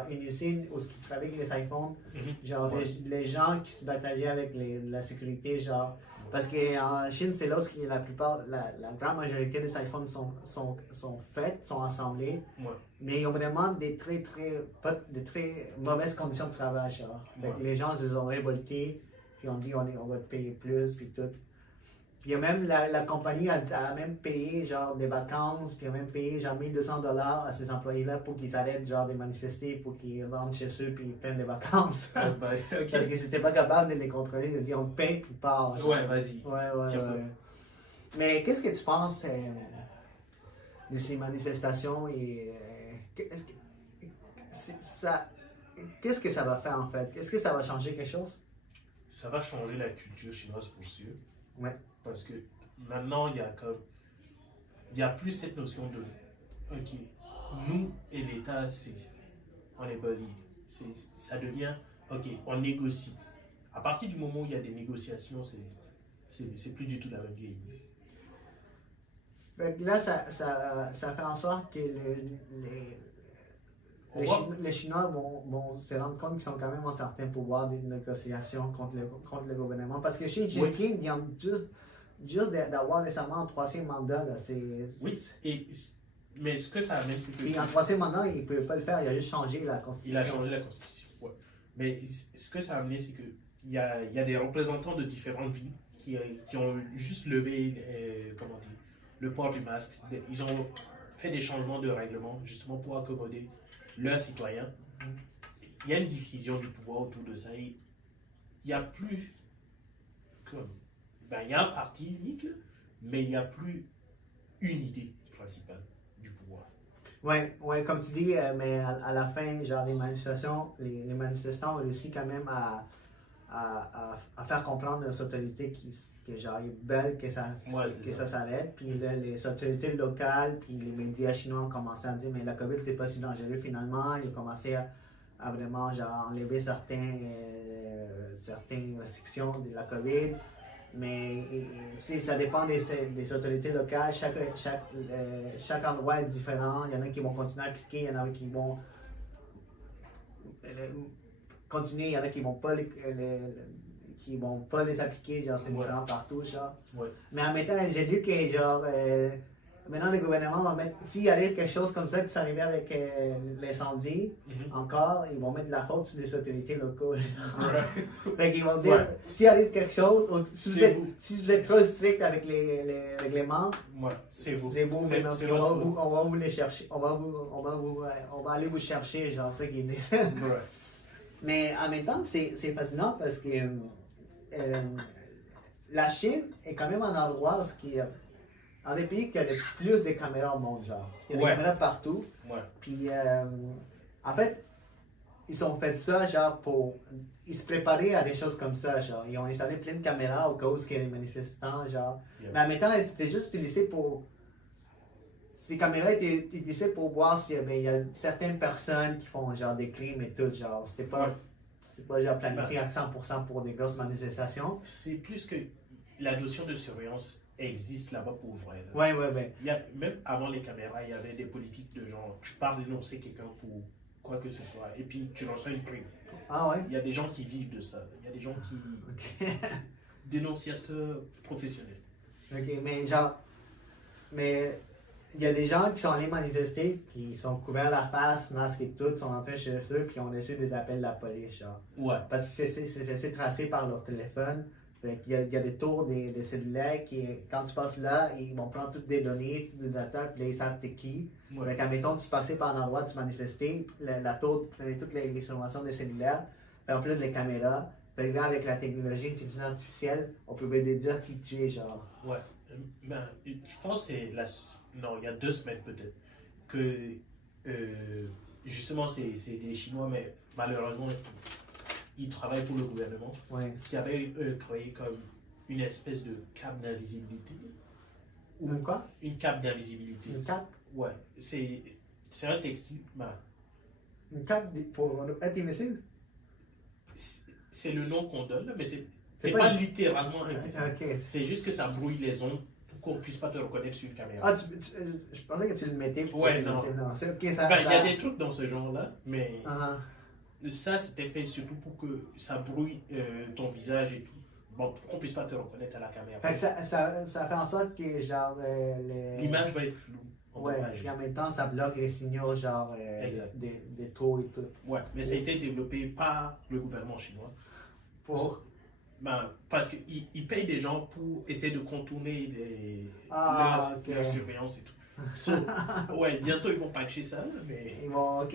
une usine où ils travaillaient avec les iPhones, genre les gens qui se batallaient avec la sécurité, genre, parce qu'en Chine, c'est là où la grande majorité des iPhones sont faits, sont assemblés, mais ils ont vraiment des très mauvaises conditions de travail, genre. Les gens se sont révoltés, puis ont dit on va te payer plus, puis tout. Puis il y a même la compagnie a même payé genre des vacances, puis a même payé genre 1200 $ à ces employés-là pour qu'ils arrêtent genre de manifester, pour qu'ils rentrent chez eux puis ils prennent des vacances. Okay. Parce qu'ils n'étaient pas capables de les contrôler, ils ont dit on te paye puis part. Ouais, vas-y. Ouais. Mais qu'est-ce que tu penses de ces manifestations et qu'est-ce que ça va faire en fait? Est-ce que ça va changer quelque chose? Ça va changer la culture chinoise pour sûr. Ouais. Parce que maintenant, il y a plus cette notion de OK, nous et l'État, on est buddy. Ça devient OK, on négocie. À partir du moment où il y a des négociations, c'est plus du tout la même game. Fait que là, ça fait en sorte que les Chinois vont se rendre compte qu'ils sont quand même en certain pouvoir des négociations contre le gouvernement. Parce que Xi Jinping vient juste d'avoir récemment un troisième mandat. Là, mais ce que ça amène, c'est que... Puis en troisième mandat, il ne pouvait pas le faire, il a juste changé la Constitution. Il a changé la Constitution, ouais. Mais ce que ça a amené, c'est qu'il y a des représentants de différentes villes qui ont juste levé le port du masque. Ils ont fait des changements de règlement justement pour accommoder leurs citoyens. Il y a une division du pouvoir autour de ça. Et il n'y a plus il y a un parti unique, mais il n'y a plus une idée principale du pouvoir. Ouais, comme tu dis, mais à la fin, genre les manifestants ont réussi quand même à faire comprendre aux autorités que genre ils veulent que ça s'arrête. Puis là, les autorités locales, puis les médias chinois ont commencé à dire mais la COVID c'est pas si dangereux finalement. Ils ont commencé à vraiment genre enlever certaines restrictions de la COVID. Mais ça dépend des autorités locales. Chaque endroit est différent. Il y en a qui vont continuer à appliquer, il y en a qui vont continuer, il y en a qui vont pas les appliquer. Genre, c'est différent partout. Genre. Ouais. Mais en même temps, j'ai lu que genre, maintenant le gouvernement va mettre, s'il arrive quelque chose comme ça qui s'est arrivé avec l'incendie, encore, ils vont mettre la faute sur les autorités locales. Fait qu'ils vont dire, s'il arrive quelque chose, ou si vous êtes trop strict avec les règlements, c'est vous maintenant, on va vous les chercher, on va aller vous chercher, genre ça qu'ils disent. Mais en même temps, c'est fascinant parce que la Chine est quand même un endroit où il y a un des pays qui a le plus de caméras au monde, genre. Il y a des caméras partout. Puis, en fait, ils ont fait ça, genre, ils se préparaient à des choses comme ça, genre. Ils ont installé plein de caméras au cas où il y a des manifestants, genre. Mais en même temps, c'était juste utilisé pour... Ces caméras étaient utilisées pour voir s'il y a certaines personnes qui font, genre, des crimes et tout, genre. C'était pas genre planifié à 100% pour des grosses manifestations. C'est plus que la notion de surveillance existe là-bas pour vrai. Ouais. Même avant les caméras, il y avait des politiques de genre, tu pars dénoncer quelqu'un pour quoi que ce soit, et puis tu reçois une prime. Ah ouais? Il y a des gens qui vivent de ça. Il y a des gens qui... dénonciateurs professionnels. Ok, mais il y a des gens qui sont allés manifester, qui sont couverts la face, masques et tout, sont entrés chez eux, puis ont reçu des appels de la police, genre. Parce que c'est fait tracer par leur téléphone. Fait il y a des tours des cellulaires qui, quand tu passes là, ils vont prendre toutes des données, des data, puis là, ils savent t'es qui. Fait qu'admettons, tu passais par un endroit, tu manifestais, la tour prenait toutes les informations des cellulaires, puis en plus les caméras. Fait que là, avec la technologie d'intelligence artificielle, on peut dire qui tu es, genre. Ben, je pense que c'est non, il y a 2 semaines peut-être, que justement c'est des Chinois, mais malheureusement, ils travaillent pour le gouvernement, qui avait créé comme une espèce de cape d'invisibilité. Quoi? Une cape d'invisibilité. Une cape? Ouais, c'est un textile. Une cape pour être invisible? C'est le nom qu'on donne, mais c'est pas littéralement invisible. C'est juste que ça brouille les ondes pour qu'on puisse pas te reconnaître sur une caméra. Ah, je pensais que tu le mettais pour non. C'est il y a des trucs dans ce genre-là, mais ça c'était fait surtout pour que ça brouille ton visage et tout. Bon, pour qu'on puisse pas te reconnaître à la caméra. Fait que ça fait en sorte que genre l'image va être floue. Et en même temps, ça bloque les signaux genre des tours et tout. Ouais, mais ça a été développé par le gouvernement chinois. Parce qu'ils payent des gens pour essayer de contourner leur surveillance et tout. Bientôt ils vont patcher ça, mais... Ils vont,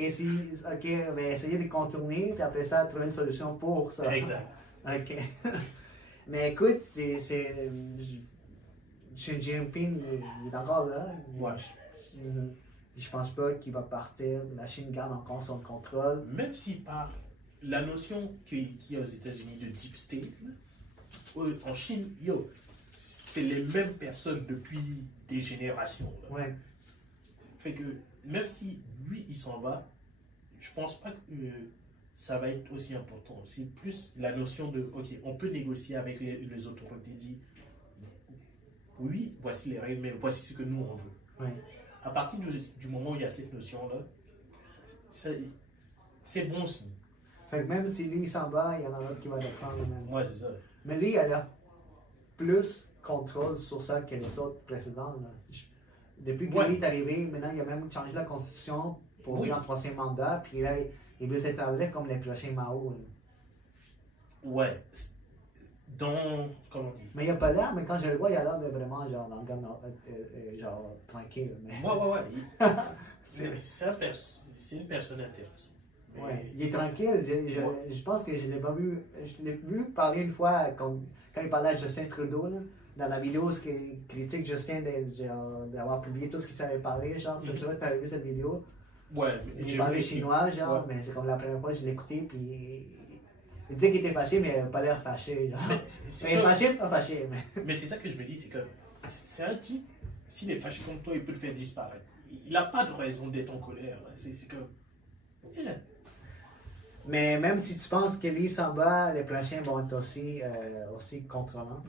mais essayer de contourner, puis après ça, trouver une solution pour ça. Exact. Ok. Mais écoute, Xi Jinping, il est encore là. Je pense pas qu'il va partir. La Chine garde encore son contrôle. Même s'il part, la notion qu'il y a aux États-Unis de deep state, là, en Chine, c'est les mêmes personnes depuis des générations. Là. Fait que même si lui, il s'en va, je pense pas que ça va être aussi important. C'est plus la notion de, ok, on peut négocier avec les autorités, dit, oui, voici les règles, mais voici ce que nous, on veut. À partir du moment où il y a cette notion-là, c'est bon signe. Fait que même si lui, il s'en va, il y en a d'autres qui vont le prendre le même. Ouais, c'est ça. Mais lui, il a plus contrôle sur ça que les autres précédents. Là. Depuis que lui est arrivé, maintenant, il a même changé la constitution pour lui en 3e mandat, puis là, il veut s'établir comme les prochains Mao. Là. Ouais. Comment on dit? Mais il n'a pas l'air, mais quand je le vois, il a l'air de vraiment genre, genre tranquille. Mais... C'est une personne intéressante. Il est tranquille. Je pense que je l'ai pas vu. Je l'ai vu parler une fois quand il parlait à Justin Trudeau, là, dans la vidéo, ce qui critique Justin d'avoir publié tout ce qu'il savait parler. Genre, tu avais vu cette vidéo? Il parlait chinois, genre, mais c'est comme la première fois que je l'ai écouté, puis il disait qu'il était fâché, mais il n'a pas l'air fâché. Genre. Mais fâché, pas fâché. Mais c'est ça que je me dis, c'est que c'est un type, s'il est fâché contre toi, il peut le faire disparaître. Il n'a pas de raison d'être en colère. C'est comme. Mais même si tu penses que lui s'en va, les prochains vont être aussi contrôlants.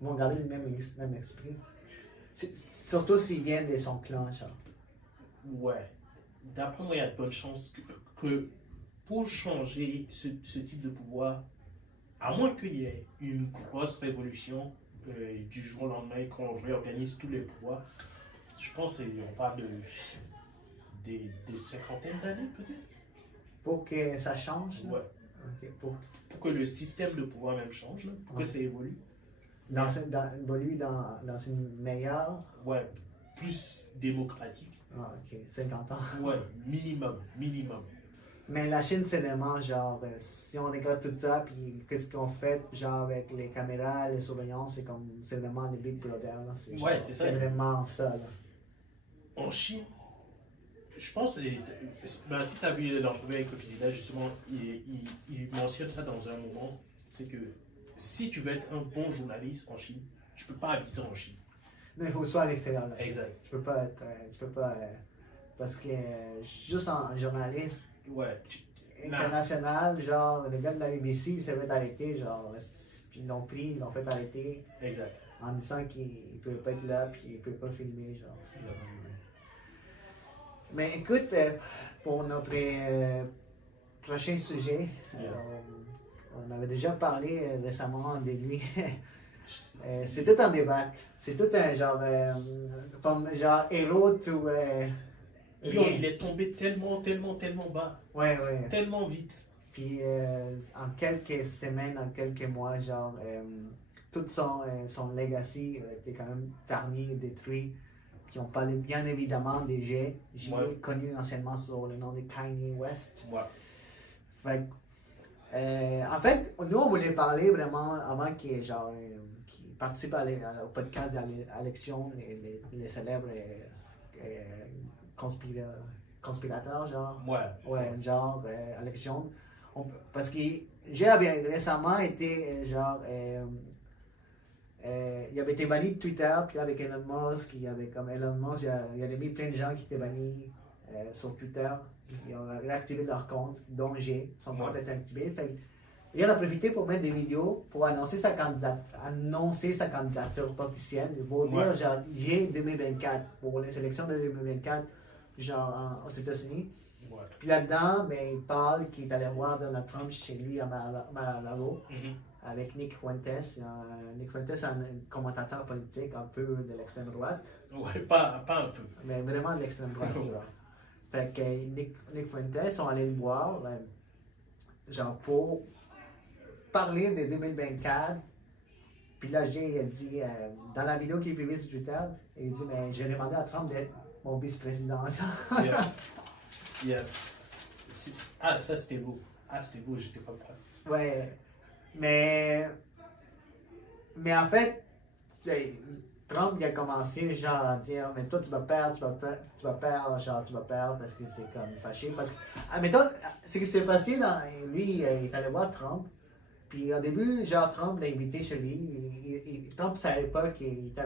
Ils vont garder le même esprit. Surtout s'ils viennent de son clan, genre. Ouais. D'après moi, il y a de bonnes chances que pour changer ce type de pouvoir, à moins qu'il y ait une grosse révolution, du jour au lendemain, qu'on réorganise tous les pouvoirs. Je pense qu'on parle des cinquantaines d'années peut-être. Pour que ça change? Ouais. Okay. Pour que le système de pouvoir même change, là, pour que ça évolue. Évolue dans une meilleure? Ouais, plus démocratique. Ah, ok, 50 ans. Ouais, minimum. Mais la Chine, c'est vraiment genre, si on regarde tout ça, puis qu'est-ce qu'on fait, genre avec les caméras, les surveillances, c'est vraiment les Big Brother. Là. C'est c'est ça. C'est vraiment ça. Là. En Chine, je pense que si tu as vu l'entrevue avec le président, justement, il mentionne ça dans un moment, c'est que si tu veux être un bon journaliste en Chine, tu peux pas habiter en Chine. Non, il faut que tu sois à l'extérieur de la Chine. Exact. Tu peux pas parce que juste en journaliste international, genre, les gars de la BBC, ils s'avaient arrêté, genre, ils l'ont pris, ils l'ont fait arrêter. Exact. En disant qu'il ne peut pas être là, puis il ne peut pas filmer, genre. Mais écoute, pour notre prochain sujet, on avait déjà parlé récemment de lui. C'est tout un débat. C'est tout un genre, genre héros to. Il est tombé tellement bas. Ouais. Tellement vite. Puis en quelques semaines, en quelques mois, genre, tout son legacy était quand même tarni, détruit. Puis on parlait bien évidemment des G, connu anciennement sous le nom de Kanye West. Ouais. Fait, en fait, nous on voulait parler vraiment avant qu'il participe au podcast d'Alexion, les célèbres conspirateurs, genre. Ouais, genre Alexion. Parce que j'ai récemment été genre. Il avait été banni de Twitter, puis avec Elon Musk, il avait mis plein de gens qui étaient bannis sur Twitter. Ils ont réactivé leur compte, dont son compte était activé. Fait, il en a profité pour mettre des vidéos pour annoncer sa candidature officielle. Pour dire, genre, j'ai 2024, pour les sélections de 2024, genre aux États-Unis. Puis là-dedans, ben, il parle qu'il est allé voir Donald Trump chez lui à Mar-a-Lago. Avec Nick Fuentes. Nick Fuentes est un commentateur politique un peu de l'extrême droite. Ouais, pas un peu. Mais vraiment de l'extrême droite, genre. Fait que Nick Fuentes sont allés le voir, genre pour parler de 2024. Puis là, Jay a dit, dans la vidéo qui est publiée sur Twitter, il dit, mais j'ai demandé à Trump d'être mon vice-président. Yeah. Ah, ça c'était beau. C'était beau, j'étais pas prêt. Ouais. Mais en fait, Trump il a commencé genre à dire mais toi tu vas perdre parce que c'est comme fâché. Parce que, admettons, ce qui s'est passé, lui il est allé voir Trump, puis au début, genre Trump l'a invité chez lui. Trump ne savait pas qu'il était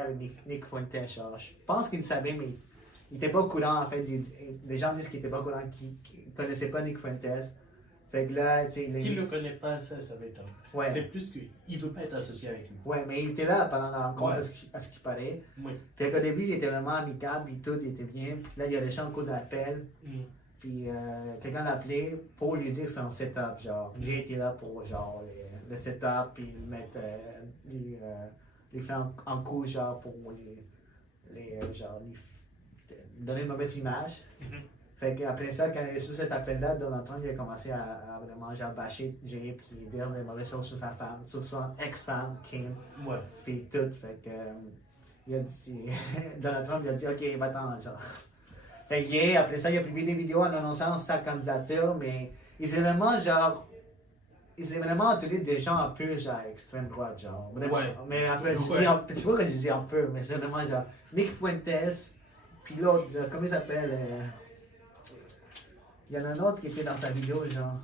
avec Nick Fuentes. Genre, je pense qu'il le savait, mais il n'était pas au courant en fait. Les gens disent qu'il n'était pas au courant, qu'il ne connaissait pas Nick Fuentes. Fait que là, qu'il ne le connaît pas, ça m'étonne. Ouais. C'est plus qu'il ne veut pas être associé avec lui. Ouais, mais il était là pendant la rencontre, à ce qu'il paraît. Oui. Fait qu'au début, il était vraiment amicable, et tout, il était bien. Puis là, il a reçu un coup d'appel. Puis quelqu'un l'a appelé pour lui dire que c'est un setup, genre. Lui était là pour, genre, le setup, puis lui faire un coup, genre, pour genre, lui donner une mauvaise image. Fait qu'après ça, quand il a reçu cet appel-là, Donald Trump il a commencé à vraiment genre bâcher Jay puis dire des mauvaises choses sur sa femme, sur son ex-femme, Kim. Ouais. Puis tout. Fait que il a dit, Donald Trump il a dit ok, va-t'en, genre. Fait que après ça, il a publié des vidéos en annonçant sa candidature, mais il s'est vraiment entouré des gens un peu genre extrême droite, genre. Vraiment. Ouais. Mais après, tu vois que je dis un peu, mais c'est vraiment genre Nick Fuentes, puis l'autre, comment il s'appelle? Il y en a un autre qui était dans sa vidéo, genre.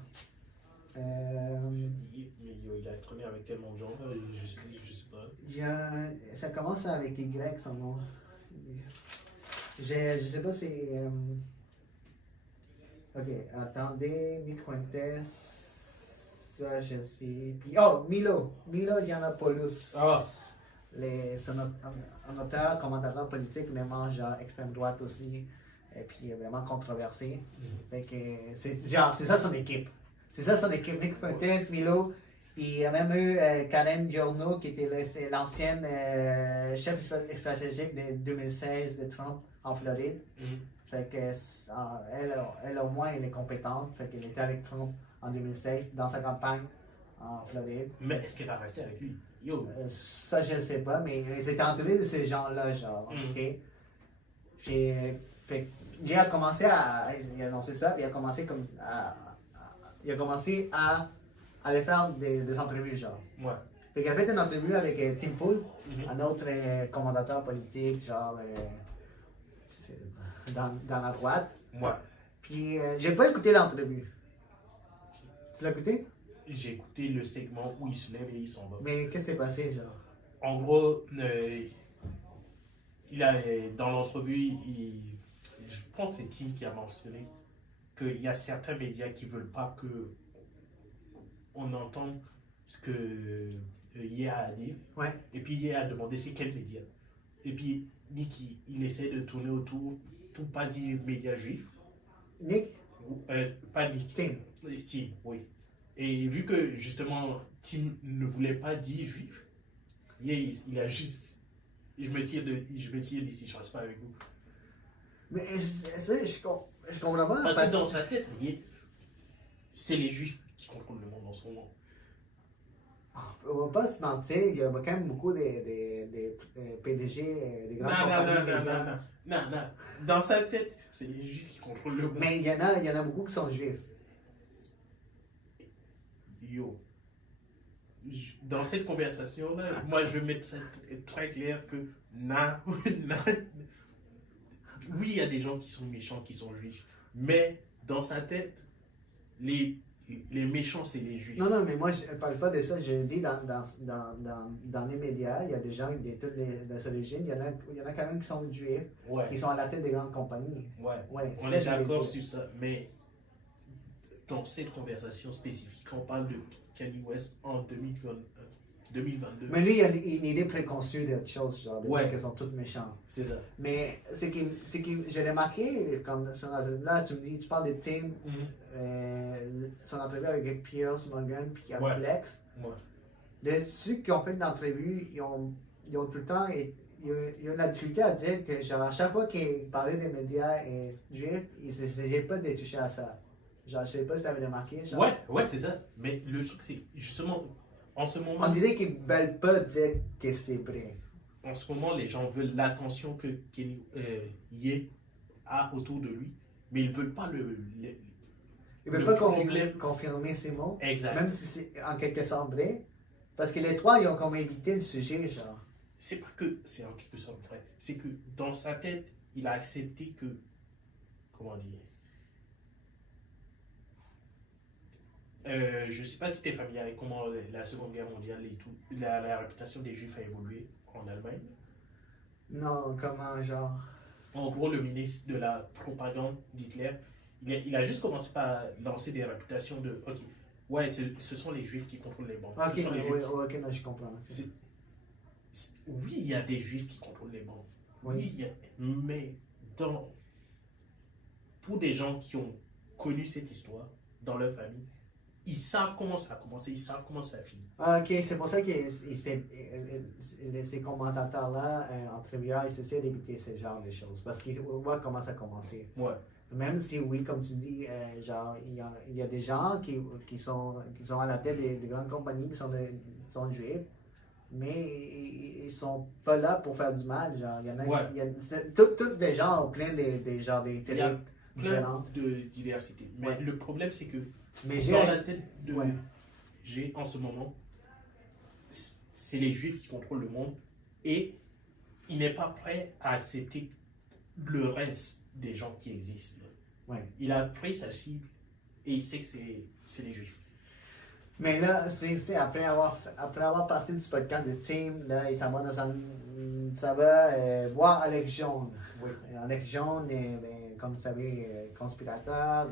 Mais il a tourné avec tellement de gens, je sais pas. Ça commence avec Y, son nom. Je sais pas si. Ok, attendez, Nick Fuentes. Ça, je sais. Puis, Milo Yiannopoulos. C'est un auteur, commentateur politique, vraiment genre extrême droite aussi. Et puis vraiment controversé. Fait que c'est ça son équipe. C'est ça son équipe. Nick Fuentes, Milo, Puis il y a même eu Karen Giorno, qui était c'est l'ancienne chef stratégique de 2016 de Trump en Floride. Fait que elle au moins, elle est compétente. Fait qu'elle était avec Trump en 2016 dans sa campagne en Floride. Mais est-ce qu'elle va rester avec lui? Yo. Ça, je ne sais pas, mais ils étaient entourés de ces gens-là, genre, ok? Puis, Jay a commencé il a annoncé ça, puis il a commencé à aller faire des entrevues, genre. Ouais. Fait qu'il a fait une entrevue avec Tim Pool, un autre commentateur politique, genre, dans la droite. Ouais. Puis, j'ai pas écouté l'entrevue. Tu l'as écouté? J'ai écouté le segment où il se lève et il s'en va. Mais qu'est-ce qui s'est passé, genre? En gros, dans l'entrevue, je pense que c'est Tim qui a mentionné qu'il y a certains médias qui ne veulent pas qu'on entende ce que Ye a dit. Ouais. Et puis Ye a demandé c'est quel média. Et puis Nick, il essaie de tourner autour pour pas dire médias juifs. Nick? Pas Nick. Tim, oui. Et vu que justement Tim ne voulait pas dire juif, il a juste. Je me tire d'ici, je ne reste pas avec vous. mais je comprends pas. Parce que dans sa tête, c'est les juifs qui contrôlent le monde en ce moment. On va pas se mentir, il y a quand même beaucoup de PDG, des grandes compagnies. Non. Dans sa tête, c'est les juifs qui contrôlent le monde. Mais il y en a beaucoup qui sont juifs. Yo. Dans cette conversation-là, moi je vais mettre ça très clair que oui, il y a des gens qui sont méchants, qui sont juifs, mais dans sa tête, les méchants, c'est les juifs. Non, mais moi je ne parle pas de ça. Je dis dans les médias, il y a des gens de toutes les origines. Il y en a quand même qui sont juifs, qui sont à la tête des grandes compagnies. Ouais, on est d'accord sur ça, mais dans cette conversation spécifique, on parle de Kanye West en 2022. Mais lui, il a une idée préconçue d'autre chose, genre de dire qu'ils sont tous méchants. C'est ça. Mais c'est que j'ai remarqué, comme là, tu me dis, tu parles de Tim, son entrevue avec Piers Morgan, puis avec Lex. Ceux qui ont fait une entrevue, ils ont tout le temps, ils ont la difficulté à dire que, genre, à chaque fois qu'ils parlaient des médias juifs, ils n'essayaient pas de toucher à ça. Genre, je sais pas si tu avais remarqué. Genre. Ouais, c'est ça. Mais le truc, c'est justement, en ce moment. On dirait qu'ils ne veulent pas dire que c'est vrai. En ce moment, les gens veulent l'attention que Ye a autour de lui, mais ils ne veulent pas ils ne veulent pas confirmer ces mots. Exact. Même si c'est en quelque sorte vrai. Parce que les trois, ils ont comme évité le sujet, genre. C'est pas que c'est en quelque sorte vrai. C'est que dans sa tête, il a accepté que. Comment dire? Je ne sais pas si tu es familier avec comment la Seconde Guerre mondiale et tout, la réputation des Juifs a évolué en Allemagne. Non, comment, genre? En gros, le ministre de la propagande d'Hitler, il a juste commencé par lancer des réputations de « Ok, ouais, ce sont les Juifs qui contrôlent les banques. » Ok, non, je comprends. Oui, il y a des Juifs qui contrôlent les banques. Oui, mais pour des gens qui ont connu cette histoire dans leur famille, ils savent comment ça a commencé, ils savent comment ça a fini. Ok, c'est pour ça que ces commentateurs-là, entrevueurs, ils essaient d'éviter ce genre de choses. Parce qu'ils voient comment ça a commencé. Ouais. Même si, oui, comme tu dis, genre, il y a des gens qui sont à la tête des grandes compagnies qui sont juifs, mais ils sont pas là pour faire du mal. Genre, il y en a, tous les gens ont plein des genres de télé différents. De diversité. Mais le problème, c'est que dans la tête de G en ce moment, c'est les Juifs qui contrôlent le monde et il n'est pas prêt à accepter le reste des gens qui existent. Il a pris sa cible et il sait que c'est les Juifs. Mais là, c'est après avoir passé du podcast de Tim, là, il s'en va ça va voir Alex Jones. Oui. Alex Jones est, comme vous savez, conspirateur.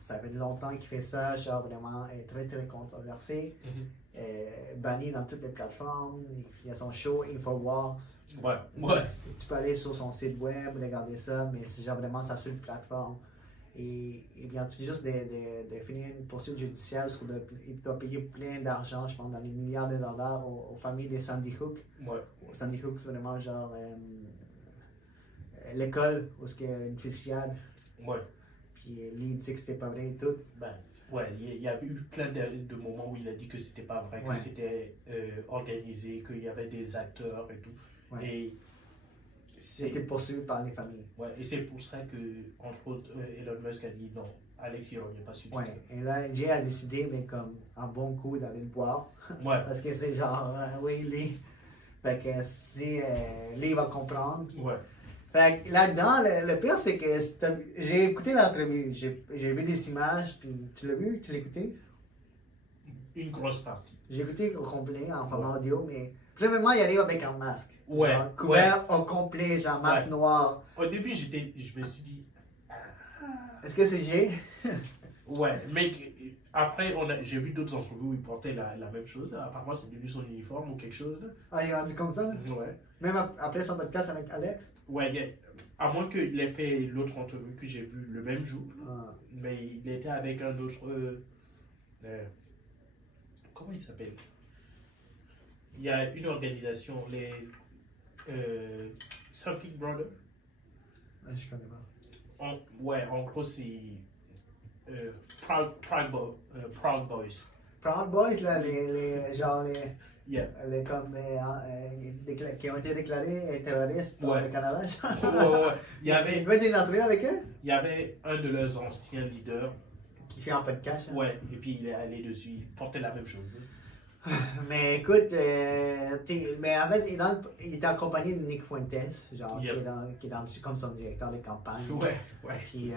Ça fait longtemps qu'il fait ça, genre vraiment très très controversé. Banni dans toutes les plateformes. Il y a son show Infowars. Ouais. Tu peux aller sur son site web, regarder ça, mais c'est genre vraiment sa seule plateforme. et bien, tu juste de finir une poursuite judiciaire, il doit payer plein d'argent, je pense, dans les milliards de dollars aux familles des Sandy Hook. Ouais. Sandy Hook, c'est vraiment genre l'école où il y a une fusillade. Ouais. Puis lui, il dit que c'était pas vrai et tout. Ben, ouais, il y a eu plein de moments où il a dit que c'était pas vrai, que Ouais. c'était organisé, qu'il y avait des acteurs et tout. Ouais. Et C'était poursuivi par les familles. Ouais, et c'est pour ça que, entre autres, Elon Musk a dit non, Alex, il revient pas sur Twitter. Ouais, et là, Jay a décidé, mais comme un bon coup, d'aller le boire. Ouais. Parce que c'est genre, oui, lui. Fait que si lui, il va comprendre. Ouais. Fait que là-dedans, le pire, c'est que j'ai écouté l'entrevue. J'ai vu des images, puis tu l'as vu, tu l'as écouté? Une grosse partie. J'ai écouté au complet en format audio, mais premièrement, il arrive avec un masque. Ouais. Genre, couvert au complet, genre masque noir. Au début, je me suis dit. Est-ce que c'est Jay? Ouais, mais après, j'ai vu d'autres entrevues où il portait la même chose. Apparemment, c'est devenu son uniforme ou quelque chose. Ah, il est rendu comme ça? Ouais. Même après son podcast avec Alex? Ouais, à moins qu'il ait fait l'autre entrevue que j'ai vue le même jour. Ah. Mais il était avec un autre. Comment il s'appelle? Il y a une organisation, les Something Brothers. Je connais pas. Ouais, en gros, c'est Proud Boys. Proud Boys, là, genre Yeah. qui ont été déclarés terroristes par Ouais. le Canada. Ouais. Il y avait des entrées avec eux? Il y avait un de leurs anciens leaders. Qui fait un peu de cash. Hein? Ouais, et puis il est allé dessus, il portait la même chose. Mais écoute, mais en fait, il était accompagné de Nick Fuentes, genre, Yep. qui est comme son directeur de campagne. Ouais. Puis,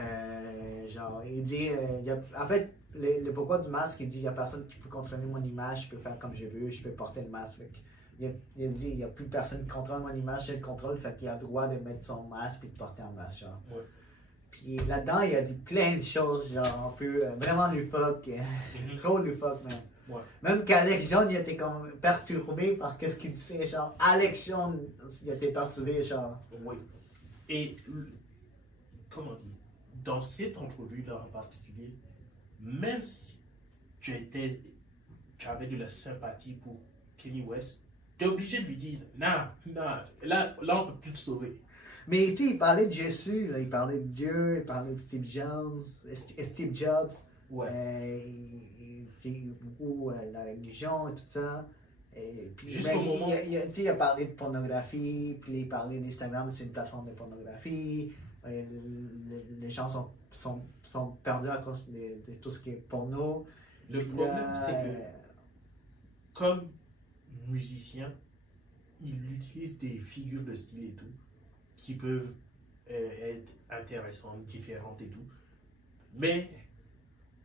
genre, il dit, en fait, le pourquoi du masque, il dit, il n'y a personne qui peut contrôler mon image, je peux faire comme je veux, je peux porter le masque. Il a dit, il n'y a plus personne qui contrôle mon image, c'est le contrôle, fait qu'il a le droit de mettre son masque et de porter un masque, genre. Ouais. Puis là-dedans, il y a dit plein de choses, genre, un peu, vraiment loufoque, trop loufoque, man. Ouais. Même qu'Alex Jones, il était comme perturbé par qu'est-ce qu'il disait, genre, Alex Jones, il était perturbé, genre. Oui. Et, comment dire, dans cette entrevue-là en particulier, même si tu avais de la sympathie pour Kanye West, tu es obligé de lui dire, non, là on peut plus te sauver. Mais tu sais, il parlait de Jésus, là, il parlait de Dieu, il parlait de Steve Jobs, Ouais. beaucoup la religion et tout ça. Et puis, Jusqu'au moment... il a parlé de pornographie, puis il parlait d'Instagram, c'est une plateforme de pornographie. Les gens sont perdus à cause de tout ce qui est porno. Le problème, c'est que, comme musicien, il utilise des figures de style et tout, qui peuvent être intéressantes, différentes et tout. Mais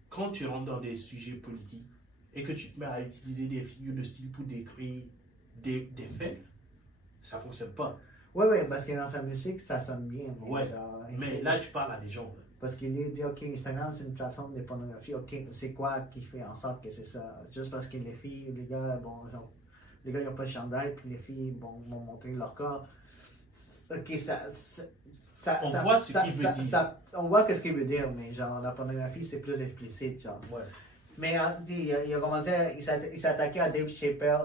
quand tu rentres dans des sujets politiques et que tu te mets à utiliser des figures de style pour décrire des faits, ça ne fonctionne pas. Oui, parce que dans sa musique, ça sonne bien. Ouais, mais là, tu parles à des gens. Là. Parce qu'il dit, OK, Instagram, c'est une plateforme de pornographie. OK, c'est quoi qui fait en sorte que c'est ça? Juste parce que les filles, les gars, bon, genre, les gars, ils n'ont pas de chandail, puis les filles, bon, vont montrer leur corps. OK, on voit ce qu'il veut dire. On voit ce qu'il veut dire, mais genre, la pornographie, c'est plus explicite, genre. Ouais. Mais il a commencé, il s'est attaqué à Dave Chappelle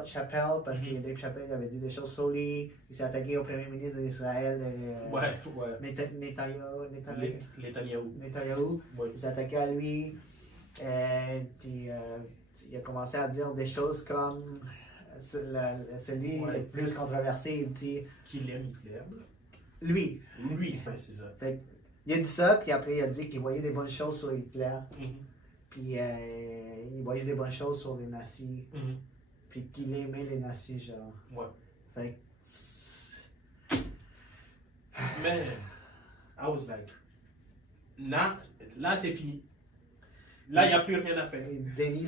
parce que Dave Chappelle avait dit des choses solides. Il s'est attaqué au premier ministre d'Israël, Netanyahou. Ouais. Il s'est attaqué à lui. Puis il a commencé à dire des choses comme celui le plus controversé. Il dit qu'il aime Hitler. Lui, c'est ça. Fait, il a dit ça, puis après il a dit qu'il voyait des bonnes choses sur Hitler. Puis il voyait des bonnes choses sur les nazis. Puis qu'il aimait les nazis, genre. Ouais. Fait mais, I was like, là c'est fini. Là, il n'y a plus rien à faire. Il dénie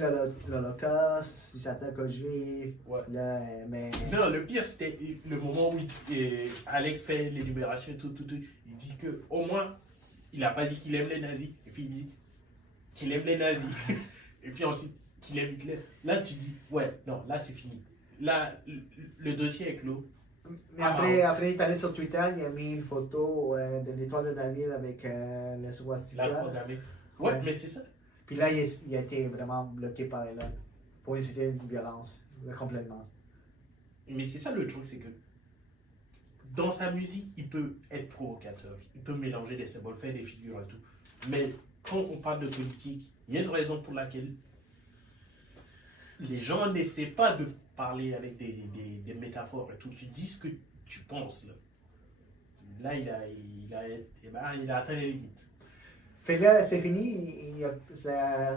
l'Holocauste, il s'attaque aux Juifs. Ouais. Là, mais... Non, le pire, c'était le moment où Alex fait l'énumération et tout. Il dit qu'au moins, il n'a pas dit qu'il aime les nazis. Et puis il dit qu'il aime les nazis. Et puis ensuite, qu'il aime Hitler. Là, tu dis, ouais, non, là, c'est fini. Là, le dossier est clos. Mais après, il est allé sur Twitter, il a mis une photo de l'étoile de David avec le swastika. La programmée. Ouais, mais c'est ça. Puis là, il a été vraiment bloqué par Elon pour inciter une violence, complètement. Mais c'est ça le truc, c'est que dans sa musique, il peut être provocateur, il peut mélanger des symboles, faire des figures et tout. Mais quand on parle de politique, il y a une raison pour laquelle les gens n'essaient pas de parler avec des métaphores et tout. Tu dis ce que tu penses. Là il a atteint les limites. Fait que là, c'est fini,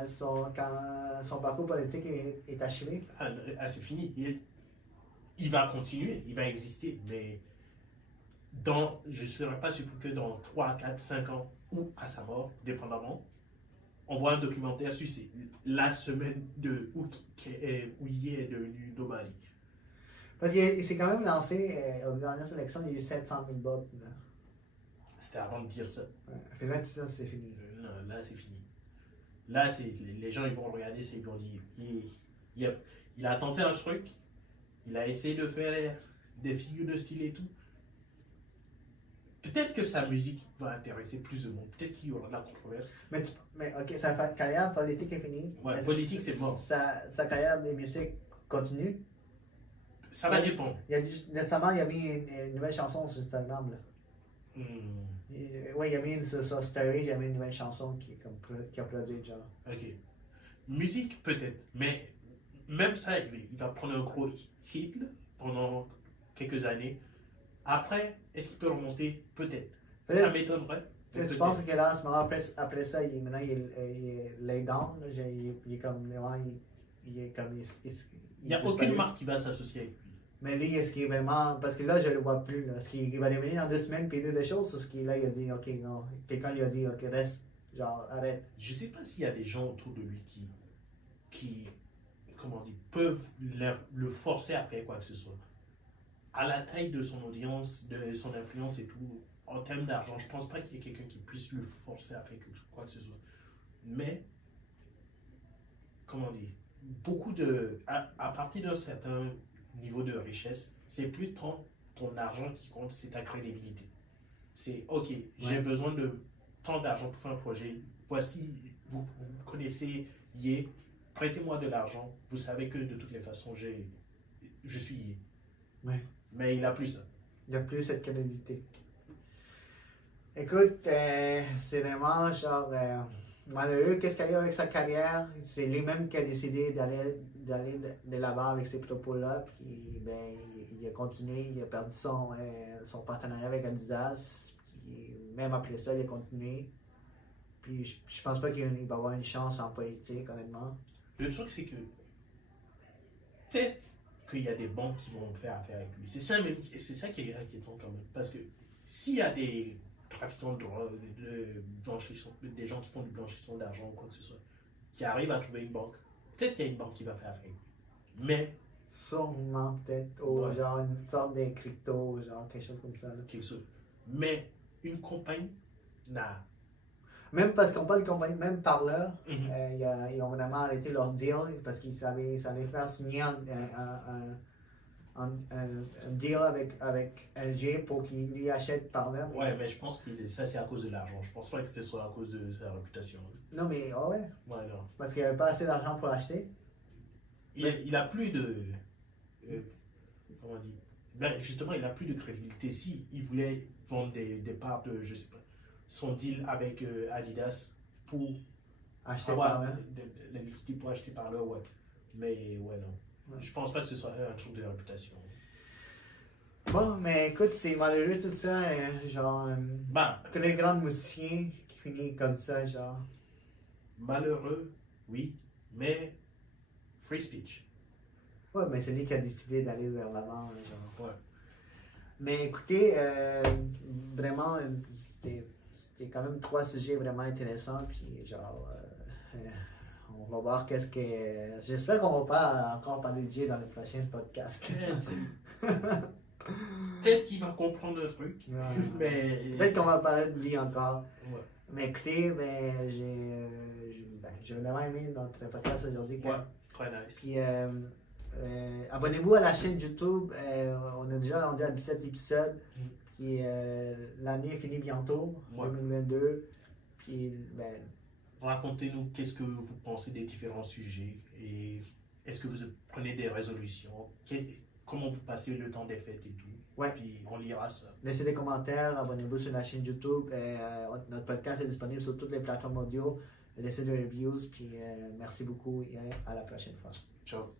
son parcours politique est achevé. C'est fini. Il va continuer, il va exister, mais je ne serais pas surpris que dans 3, 4, 5 ans, ou à sa mort, dépendamment, on voit un documentaire sur la semaine où il est devenu nobody. Parce qu'il s'est quand même lancé aux dernières élections, il y a eu 700 000 votes. C'était avant de dire ça. Ouais. Là, tout ça, c'est fini. Non, là, c'est fini. Là, les gens ils vont regarder, ils vont dire il a tenté un truc, il a essayé de faire des figures de style et tout. Peut-être que sa musique va intéresser plus de monde. Peut-être qu'il y aura de la controverse. Mais ok, sa carrière politique est finie. Ouais, politique, c'est mort. Sa carrière de musique continue. Ça va dépendre. Récemment, il a mis une nouvelle chanson sur Instagram. Là. Oui, il a mis sur Story, il a mis une nouvelle chanson qui a produit, genre. Ok. Musique, peut-être. Mais même ça, il va prendre un gros hit là, pendant quelques années. Après, est-ce qu'il peut remonter? Peut-être. Ça m'étonnerait. Je pense que là, en ce moment, après ça, maintenant, il est lay down. Là, il est comme. Il est comme. Il n'y a aucune marque qui va s'associer avec lui. Mais lui, est-ce qu'il est vraiment. Parce que là, je ne le vois plus. Est-ce qu'il va revenir dans 2 semaines et dire des choses? Ou est-ce qu'il là, il a dit, OK, non. Quelqu'un lui a dit, OK, reste. Genre, arrête. Je ne sais pas s'il y a des gens autour de lui qui comment dire, peuvent le forcer à faire quoi que ce soit. À la taille de son audience, de son influence et tout, en termes d'argent, je ne pense pas qu'il y ait quelqu'un qui puisse le forcer à faire quoi que ce soit. Mais, comment dire, à partir d'un certain niveau de richesse, c'est plus tant ton argent qui compte, c'est ta crédibilité. C'est, OK, j'ai besoin de tant d'argent pour faire un projet. Voici, vous connaissez Yé, prêtez-moi de l'argent. Vous savez que de toutes les façons, je suis Yé. Ouais. Mais il n'a plus ça. Il n'a plus cette crédibilité. Écoute, c'est vraiment genre malheureux. Qu'est-ce qu'il y a avec sa carrière? C'est lui-même qui a décidé d'aller de l'avant avec ces propos-là. Puis ben, il a continué, il a perdu son partenariat avec Adidas. Puis même après ça, il a continué. Puis je pense pas qu'il va avoir une chance en politique, honnêtement. Le truc, c'est que peut-être qu'il y a des banques qui vont faire affaire avec lui. C'est ça qui est inquiétant quand même. Parce que s'il y a des trafiquants de drogue, des gens qui font du blanchissement d'argent ou quoi que ce soit, qui arrivent à trouver une banque, peut-être qu'il y a une banque qui va faire affaire avec lui. Mais. Sûrement, peut-être. Ou genre une sorte de crypto, genre quelque chose comme ça. Là. Quelque chose. Mais une compagnie n'a. Même parce qu'on parle de compagnie, même par là, ils ont vraiment arrêté leur deal parce qu'ils savaient ça allait faire signer un deal avec LG pour qu'il lui achète par là. Ouais, mais je pense que ça c'est à cause de l'argent. Je pense pas que ce soit à cause de sa réputation. Non, mais ouais. Ouais, non. Parce qu'il n'y avait pas assez d'argent pour l'acheter. Il a plus de. Comment on dit? Ben, justement, il n'a plus de crédibilité. Si il voulait vendre des parts de, je sais pas, son deal avec Adidas pour acheter avoir la liquidité pour acheter par là, ouais. Mais ouais, non. Ouais. Je pense pas que ce soit un truc de réputation. Bon, mais écoute, c'est malheureux tout ça. Genre, très grand musicien qui finit comme ça, genre. Malheureux, oui, mais free speech. Ouais, mais c'est lui qui a décidé d'aller vers l'avant, genre. Ouais. Mais écoutez, vraiment, c'était quand même 3 sujets vraiment intéressants, puis genre, on va voir qu'est-ce que... J'espère qu'on va pas encore parler de Jay dans le prochain podcast. Peut-être qu'il va comprendre le truc, mais... Peut-être qu'on va parler de lui encore. Ouais. Mais écoutez, j'ai vraiment aimé notre podcast aujourd'hui. Ouais, très nice. Puis, Abonnez-vous à la chaîne YouTube. On est déjà rendu à 17 épisodes. Puis l'année finit bientôt, 2022. Puis, ben, racontez-nous qu'est-ce que vous pensez des différents sujets et est-ce que vous prenez des résolutions, comment vous passez le temps des fêtes et tout. Ouais. Puis on lira ça. Laissez des commentaires, abonnez-vous sur la chaîne YouTube. Notre podcast est disponible sur toutes les plateformes audio. Laissez des reviews. Puis merci beaucoup et à la prochaine fois. Ciao.